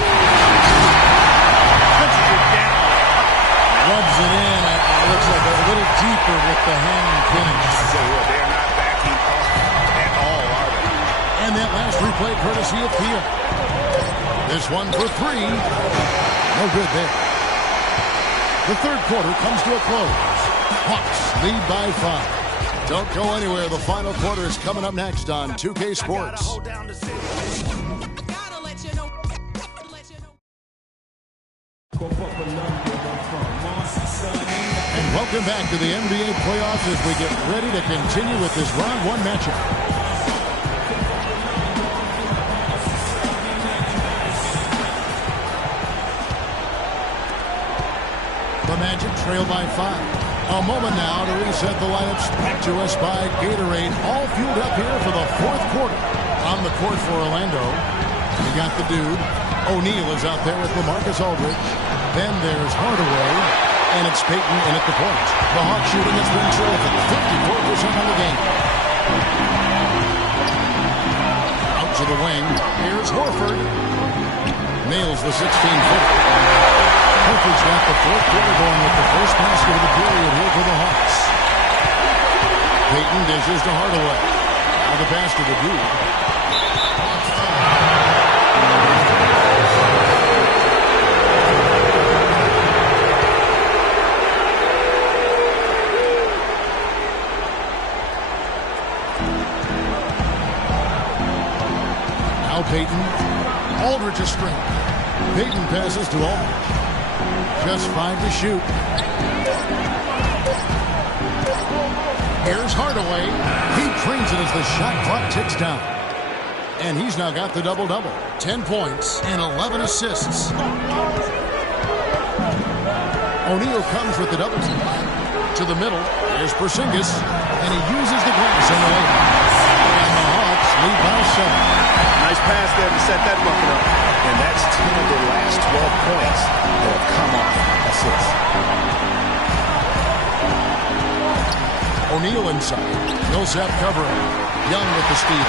Rubs it in. It looks like a little deeper with the hand finish. So they're not backing up at all, are they? And that last replay courtesy of Kia. This one for 3. No good there. The third quarter comes to a close. Hawks lead by 5. Don't go anywhere. The final quarter is coming up next on 2K Sports. Welcome back to the NBA playoffs as we get ready to continue with this round 1 matchup. The Magic trail by 5. A moment now to reset the lineups. Brought to us by Gatorade. All fueled up here for the fourth quarter. On the court for Orlando, we got the dude. O'Neal is out there with LaMarcus Aldridge. Then there's Hardaway. And it's Payton in at the point. The Hawks shooting has been terrific. 54% on the game. Out to the wing. Here's Horford. Nails the 16-footer. Horford's got the fourth quarter going with the first basket of the period here for the Hawks. Payton dishes to Hardaway. the pass to the dude. Now Payton. Aldridge is straight. Payton passes to Aldridge. Just 5 to shoot. Here's Hardaway. He trains it as the shot clock ticks down. And he's now got the double-double. 10 points and 11 assists. O'Neal comes with the double team. To the middle. Here's Porzingis. And he uses the glass on the way. And the Hawks lead by 7. Nice pass there to set that bucket up. And that's 10 of their last 12 points that have come off assists. O'Neal inside. Millsap covering. Young with the steal.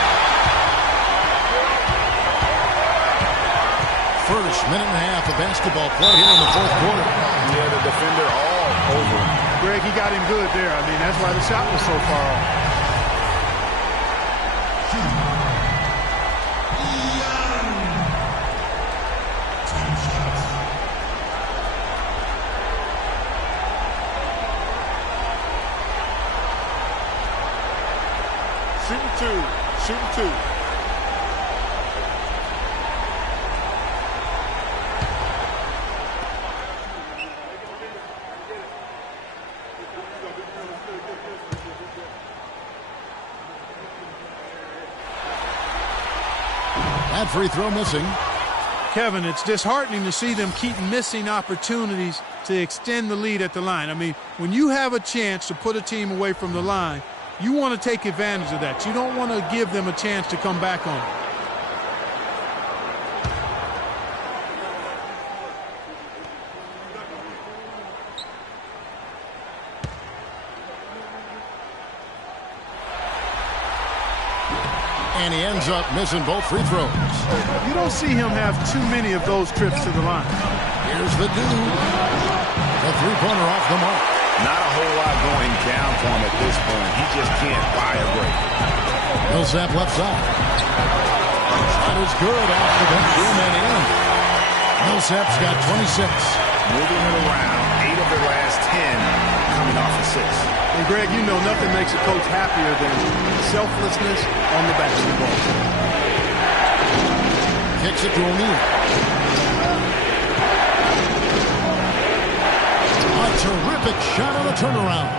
First minute and a half of basketball play here in the fourth quarter. Yeah, the defender all over him. Greg, he got him good there. I mean, that's why the shot was so far off. Shooting two. That free throw missing. Kevin, it's disheartening to see them keep missing opportunities to extend the lead at the line. I mean, when you have a chance to put a team away from the line, you want to take advantage of that. You don't want to give them a chance to come back on it. And he ends up missing both free throws. You don't see him have too many of those trips to the line. Here's the dude. The three-pointer off the mark. Not a whole lot going down for him at this point. He just can't buy a break. Millsap left side. Shot is good off the bench room and in. Millsap's got 26. Moving it around. 8 of their last 10 coming off assists. And Greg, you know nothing makes a coach happier than selflessness on the basketball. Kicks it to O'Neal. A terrific shot on a turnaround.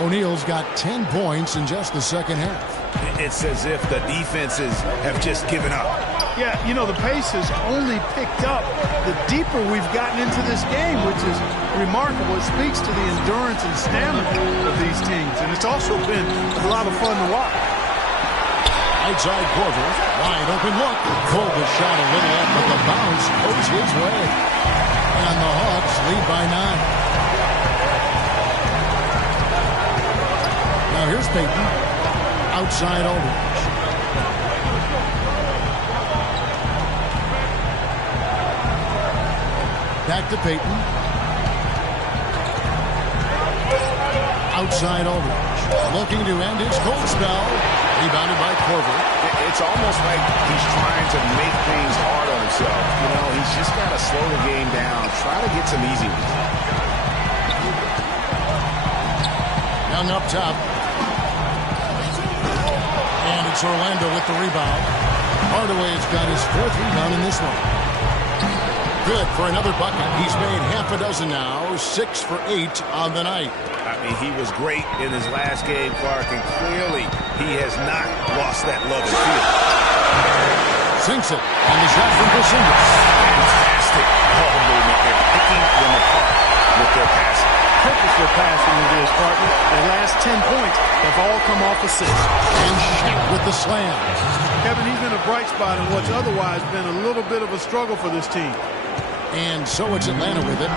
O'Neal's got 10 points in just the second half. It's as if the defenses have just given up. Yeah, you know, the pace has only picked up the deeper we've gotten into this game, which is remarkable. It speaks to the endurance and stamina of these teams, and it's also been a lot of fun to watch. Outside Korver, wide open look. Pulled the shot a little up, but the bounce goes his way. And the Hawks lead by 9. Now here's Payton. Outside Aldridge. Back to Payton. Outside Aldridge. Looking to end his cold spell. Rebounded by Korver. It's almost like he's trying to make things hard on himself. You know, he's just got to slow the game down. Try to get some easy ones. Young up top. And it's Orlando with the rebound. Hardaway's got his 4th rebound in this one. Good for another bucket. He's made half a dozen now. 6 for 8 on the night. I mean, he was great in his last game, Clark, and clearly he has not lost that love and feel. Sinks it. And the shot from Porzingis. Fantastic ball movement. They're picking them apart with their passing. Purposeful passing it is, partner. Their last 10 points have all come off assists. And Shaq with the slam. Kevin, he's been a bright spot in what's otherwise been a little bit of a struggle for this team. And so it's Atlanta with it.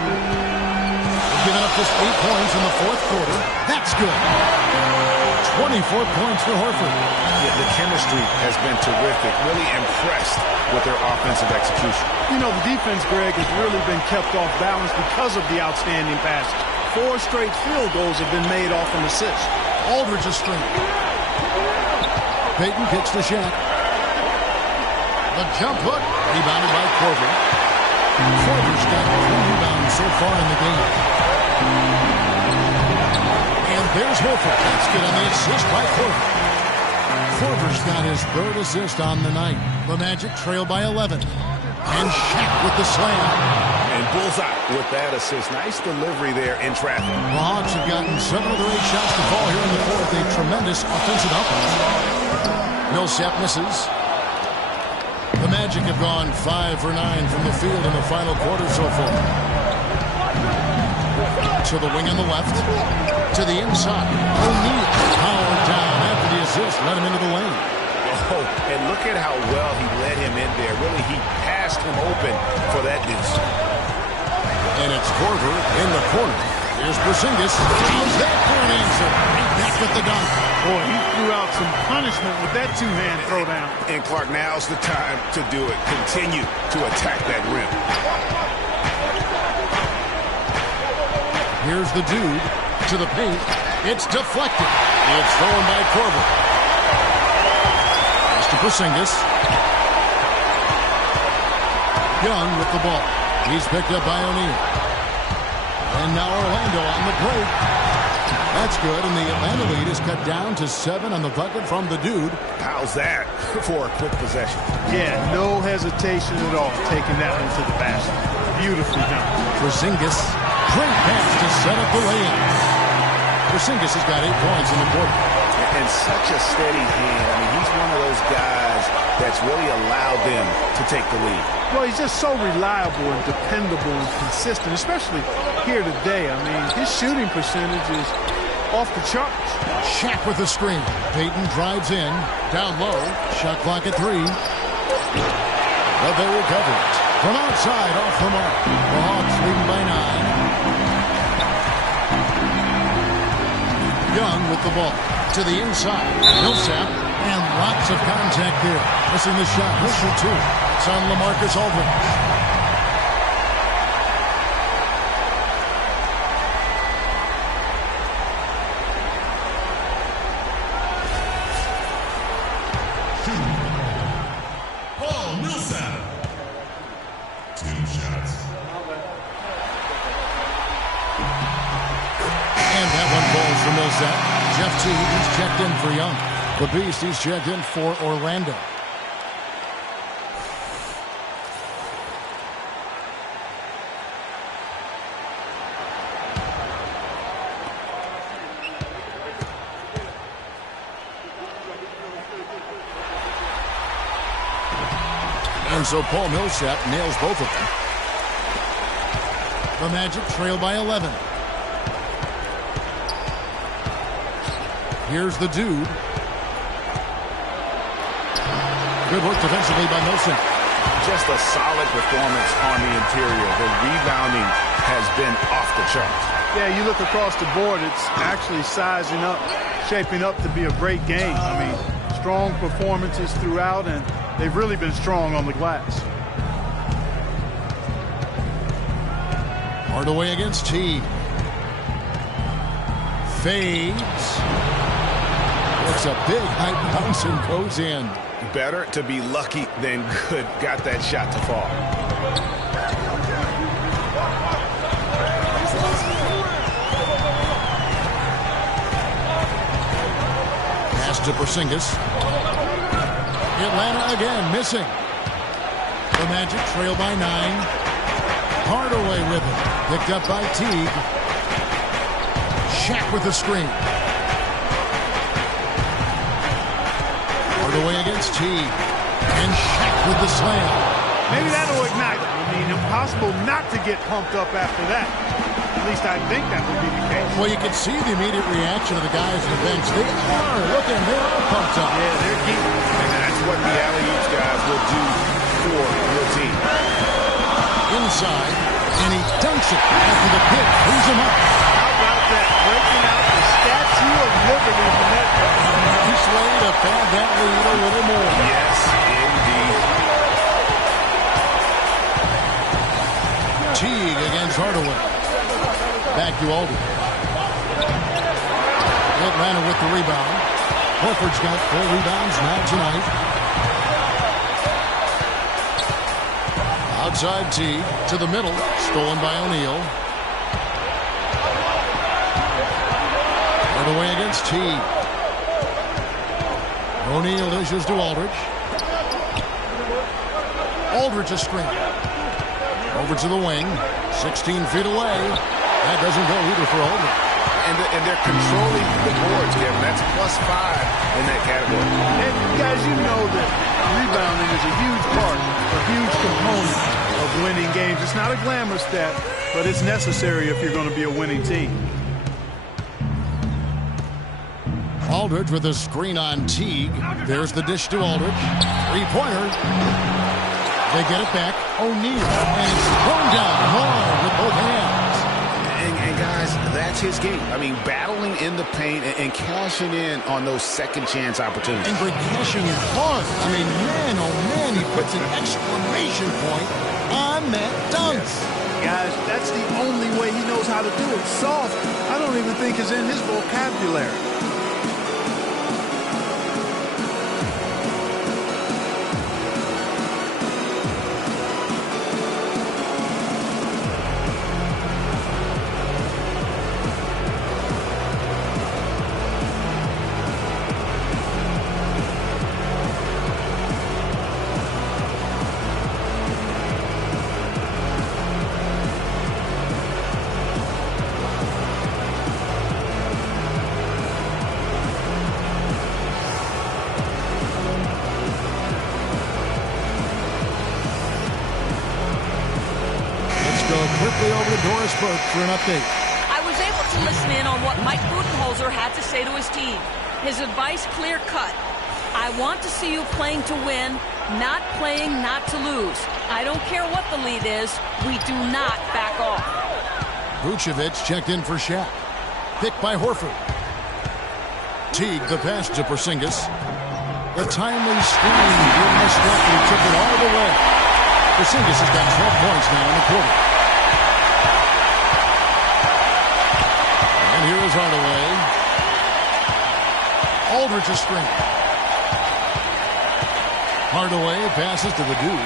Giving up just 8 points in the fourth quarter. That's good. 24 points for Horford. Yeah, the chemistry has been terrific. Really impressed with their offensive execution. You know, the defense, Greg, has really been kept off balance because of the outstanding passes. 4 straight field goals have been made off an assist. Aldridge is straight. Payton kicks to Shaq. The jump hook, rebounded by Korver. Korver's got 3 rebounds so far in the game. And there's Horford. That's good on the assist by Korver. Korver's got his 3rd assist on the night. The Magic trail by 11. And Shaq with the slam. And bullseye with that assist. Nice delivery there in traffic. The Hawks have gotten 7 of their 8 shots to fall here in the 4th. A tremendous offensive output. Millsap misses. The Magic have gone 5 for 9 from the field in the final quarter so far. To the wing on the left. To the inside. O'Neal powered down after the assist. Let him into the lane. Oh, and look at how well he led him in there. Really, he passed him open for that deuce. And it's Korver in the corner. Here's Porzingis. How's that for an answer? Right back with the dunk. Boy, he threw out some punishment with that 2-hand throwdown. And Clark, now's the time to do it. Continue to attack that rim. Here's the dude to the paint. It's deflected. It's thrown by Korver. Pass to Porzingis. Young with the ball. He's picked up by O'Neal. And now Orlando on the break. That's good, and the Atlanta lead is cut down to 7 on the bucket from the dude. How's that for a quick possession? Yeah, no hesitation at all taking that one to the basket. Beautifully done. Porzingis, great pass to set up the lay-in. Porzingis has got 8 points in the quarter. And such a steady hand. I mean, he's one of those guys that's really allowed them to take the lead. Well, he's just so reliable and dependable and consistent, especially here today. I mean, his shooting percentage is off the charts. Shaq with the screen. Payton drives in. Down low. Shot clock at 3. But they recover it. From outside, off the mark. The Hawks leading by 9. Young with the ball. To the inside. Millsap. And lots of contact there. Missing the shot. He'll shoot 2. It's on LaMarcus Aldridge. Jeff Teague, he's checked in for Young. The Beast, he's checked in for Orlando. And so Paul Millsap nails both of them. The Magic trail by 11. Here's the dude. Good work defensively by Milson. Just a solid performance on the interior. The rebounding has been off the charts. Yeah, you look across the board, it's actually sizing up, shaping up to be a great game. I mean, strong performances throughout, and they've really been strong on the glass. Hardaway against Teague. Fades. It's a big high bounce and goes in. Better to be lucky than good. Got that shot to fall. Pass to Porzingis. Atlanta again missing. The Magic trail by 9. Hardaway with it. Picked up by Teague. Shaq with the screen. Hardaway against Teague. And Shaq with the slam. Maybe that'll ignite. I mean, impossible not to get pumped up after that. At least I think that would be the case. Well, you can see the immediate reaction of the guys on the bench. They are looking, they're all pumped up. Yeah, they're deep. And that's what the alley-oops guys will do for your team. Inside, and he dunks it after the pick. Frees him up. How about that? Breaking out the Statue of Liberty from that. Nice way to pad that lead a little more. Yes, indeed. Teague against Hardaway. Back to Aldridge. Atlanta with the rebound. Horford's got 4 rebounds now tonight. Outside Teague to the middle. Stolen by O'Neal. Right away against Teague. O'Neal dishes to Aldridge. Aldridge a screen. Over to the wing. 16 feet away. That doesn't go either for Aldridge. And they're controlling the boards, Kevin. That's +5 in that category. And guys, you know that rebounding is a huge part, a huge component of winning games. It's not a glamour stat, but it's necessary if you're going to be a winning team. Aldridge with a screen on Teague. There's the dish to Aldridge. Three-pointer. They get it back. O'Neal. And it's thrown down hard with both hands. And guys, that's his game. I mean, battling in the paint and cashing in on those second chance opportunities. And cashing in hard. I mean, man, oh man, he puts an exclamation point on that dunk. Yes. Guys, that's the only way he knows how to do it. Soft, I don't even think is in his vocabulary. Quickly over to Doris Burke for an update. I was able to listen in on what Mike Budenholzer had to say to his team. His advice clear-cut. I want to see you playing to win, not playing not to lose. I don't care what the lead is. We do not back off. Vucevic checked in for Shaq. Picked by Horford. Teague the pass to Porzingis. The timely screen given the step and he took it all the way. Porzingis has got 12 points now in the quarter. And here is Hardaway. Aldridge a screen. Hardaway passes to the dude.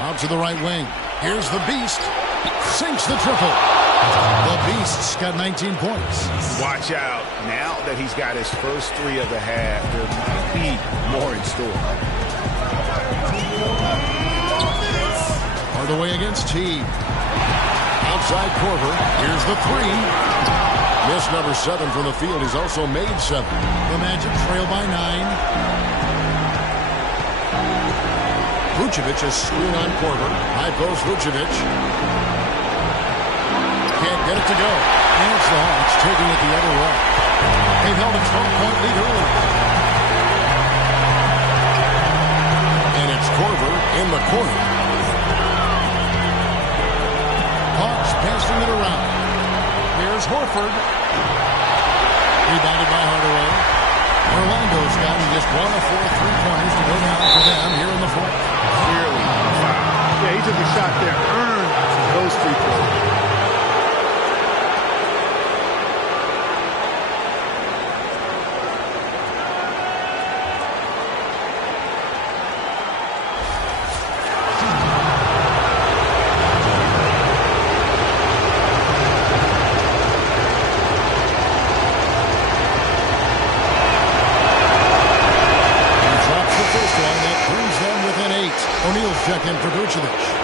Out to the right wing. Here's the Beast. Sinks the triple. The Beast's got 19 points. Watch out. Now that he's got his first 3 of the half, there might be more in store. Hardaway against Teague. Outside Korver. Here's the 3. Missed number 7 from the field. He's also made 7. The Magic trail by 9. Vucevic is screen on Korver. High post Vucevic. Can't get it to go. And it's the Hawks taking it the other way. They've held a 12-point lead early. And it's Korver in the corner. Hawks passing it around. Here's Horford. Rebounded by Hardaway. Orlando's gotten just 1 of 4 3-pointers to go down for them here in the fourth. Clearly foul. Yeah, he took a shot there. Earned those 3 points. O'Neal's check in for Vucevic.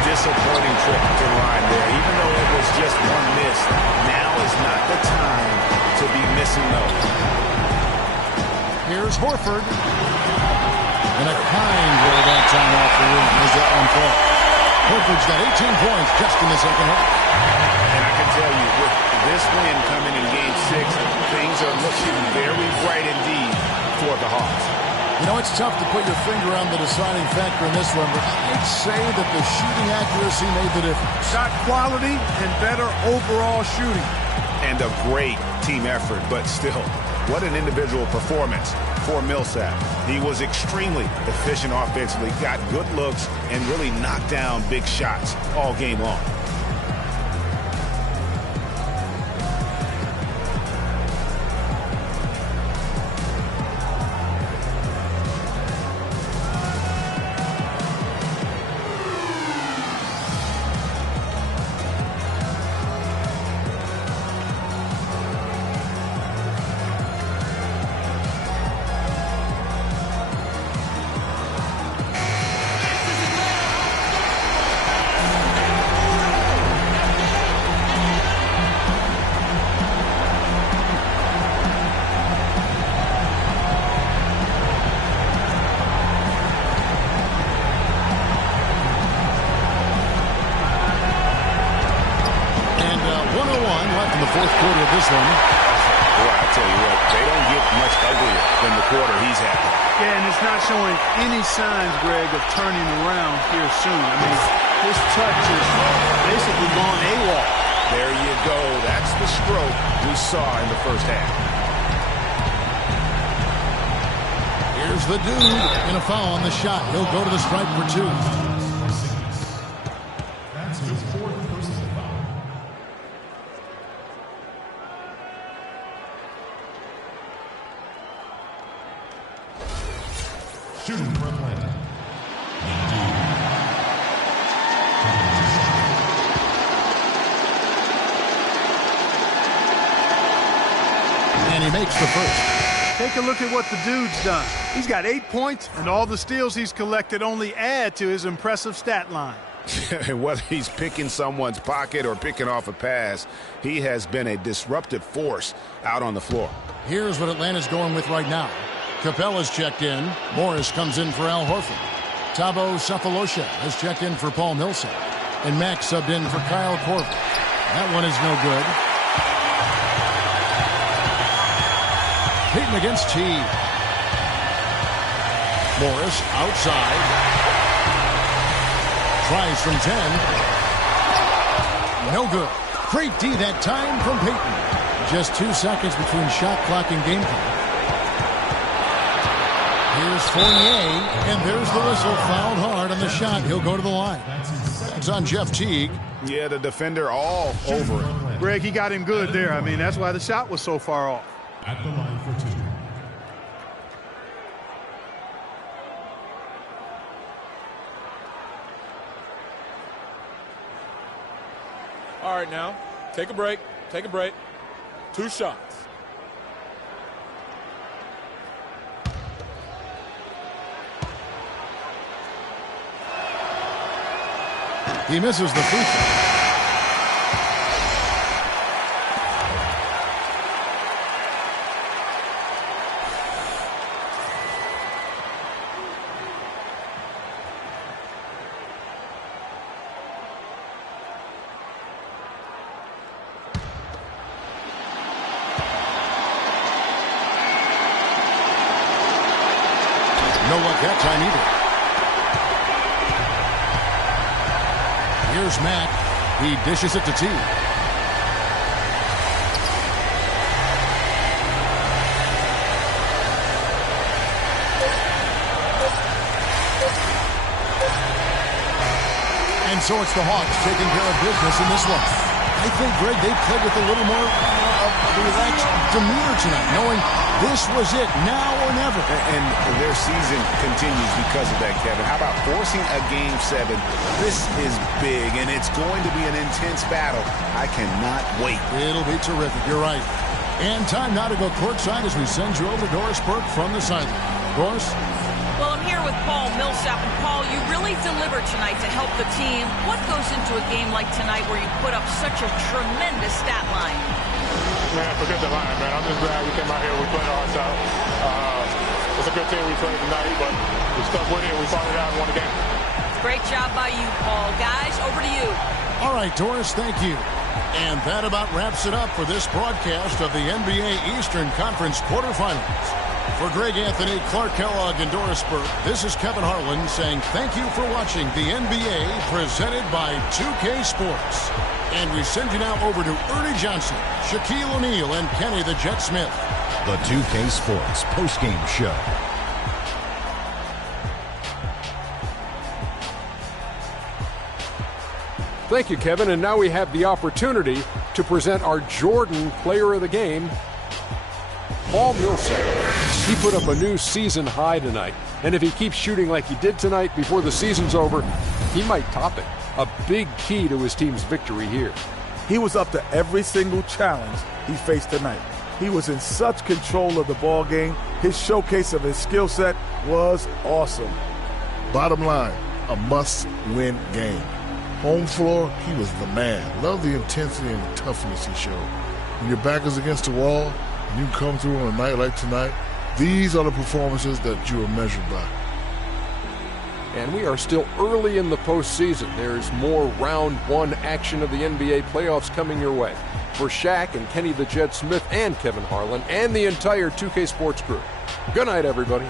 Disappointing trip to the line there. Even though it was just 1 miss, now is not the time to be missing those. Here's Horford. And a kind roll that time off the rim as that one falls. Horford's got 18 points just in the second half. And I can tell you, with this win coming in Game 6, things are looking very bright indeed for the Hawks. You know, it's tough to put your finger on the deciding factor in this one, but I'd say that the shooting accuracy made the difference. Shot quality and better overall shooting. And a great team effort, but still, what an individual performance for Millsap. He was extremely efficient offensively, got good looks, and really knocked down big shots all game long. Signs, Greg, of turning around here soon. I mean, his touch is basically gone AWOL. There you go. That's the stroke we saw in the first half. Here's the dude in a foul on the shot. He'll go to the stripe for 2. That's his 4th personal foul. Shooting for Atlanta. And he makes the first. Take a look at what the dude's done. He's got 8 points, and all the steals he's collected only add to his impressive stat line. Whether he's picking someone's pocket or picking off a pass, he has been a disruptive force out on the floor. Here's what Atlanta's going with right now. Capella's checked in. Morris comes in for Al Horford. Thabo Sefolosha has checked in for Paul Millsap. And Max subbed in for Kyle Korver. That one is no good. Payton against T. Morris outside. Tries from 10. No good. Great D that time from Payton. Just 2 seconds between shot clock and game clock. Here's Fournier, and there's the whistle. Fouled hard on the shot. He'll go to the line. That's on Jeff Teague. Yeah, the defender all over it. Greg, he got him good there. I mean, that's why the shot was so far off. At the line for 2. All right, now, take a break. Take a break. 2 shots. He misses the free throw. No luck that time either. Here's Mack. He dishes it to T. And so it's the Hawks taking care of business in this one. I think, Greg, they played with a little more of a relaxed demeanor tonight, knowing this was it, now or never. And their season continues because of that, Kevin. How about forcing a Game 7? This is big, and it's going to be an intense battle. I cannot wait. It'll be terrific. You're right. And time now to go courtside as we send you over to Doris Burke from the sideline. Doris? Well, I'm here with Paul Millsap. And Paul, you really delivered tonight to help the team. What goes into a game like tonight where you put up such a tremendous stat line? Man, forget the line, man. I'm just glad we came out here. We played our hearts out. It's a good team we played tonight, but we stuck with it. We fought it out and won the game. Great job by you, Paul. Guys, over to you. All right, Doris, thank you. And that about wraps it up for this broadcast of the NBA Eastern Conference quarterfinals. For Greg Anthony, Clark Kellogg, and Doris Burke, this is Kevin Harlan saying thank you for watching the NBA presented by 2K Sports. And we send you now over to Ernie Johnson, Shaquille O'Neal, and Kenny the Jet Smith. The 2K Sports postgame show. Thank you, Kevin. And now we have the opportunity to present our Jordan Player of the Game, Paul Millsap. He put up a new season high tonight. And if he keeps shooting like he did tonight before the season's over, he might top it. A big key to his team's victory here. He was up to every single challenge he faced tonight. He was in such control of the ball game. His showcase of his skill set was awesome. Bottom line, a must-win game. Home floor, he was the man. Love the intensity and the toughness he showed. When your back is against the wall, and you come through on a night like tonight, these are the performances that you are measured by. And we are still early in the postseason. There's more round one action of the NBA playoffs coming your way. For Shaq and Kenny the Jet Smith and Kevin Harlan and the entire 2K Sports crew, good night, everybody.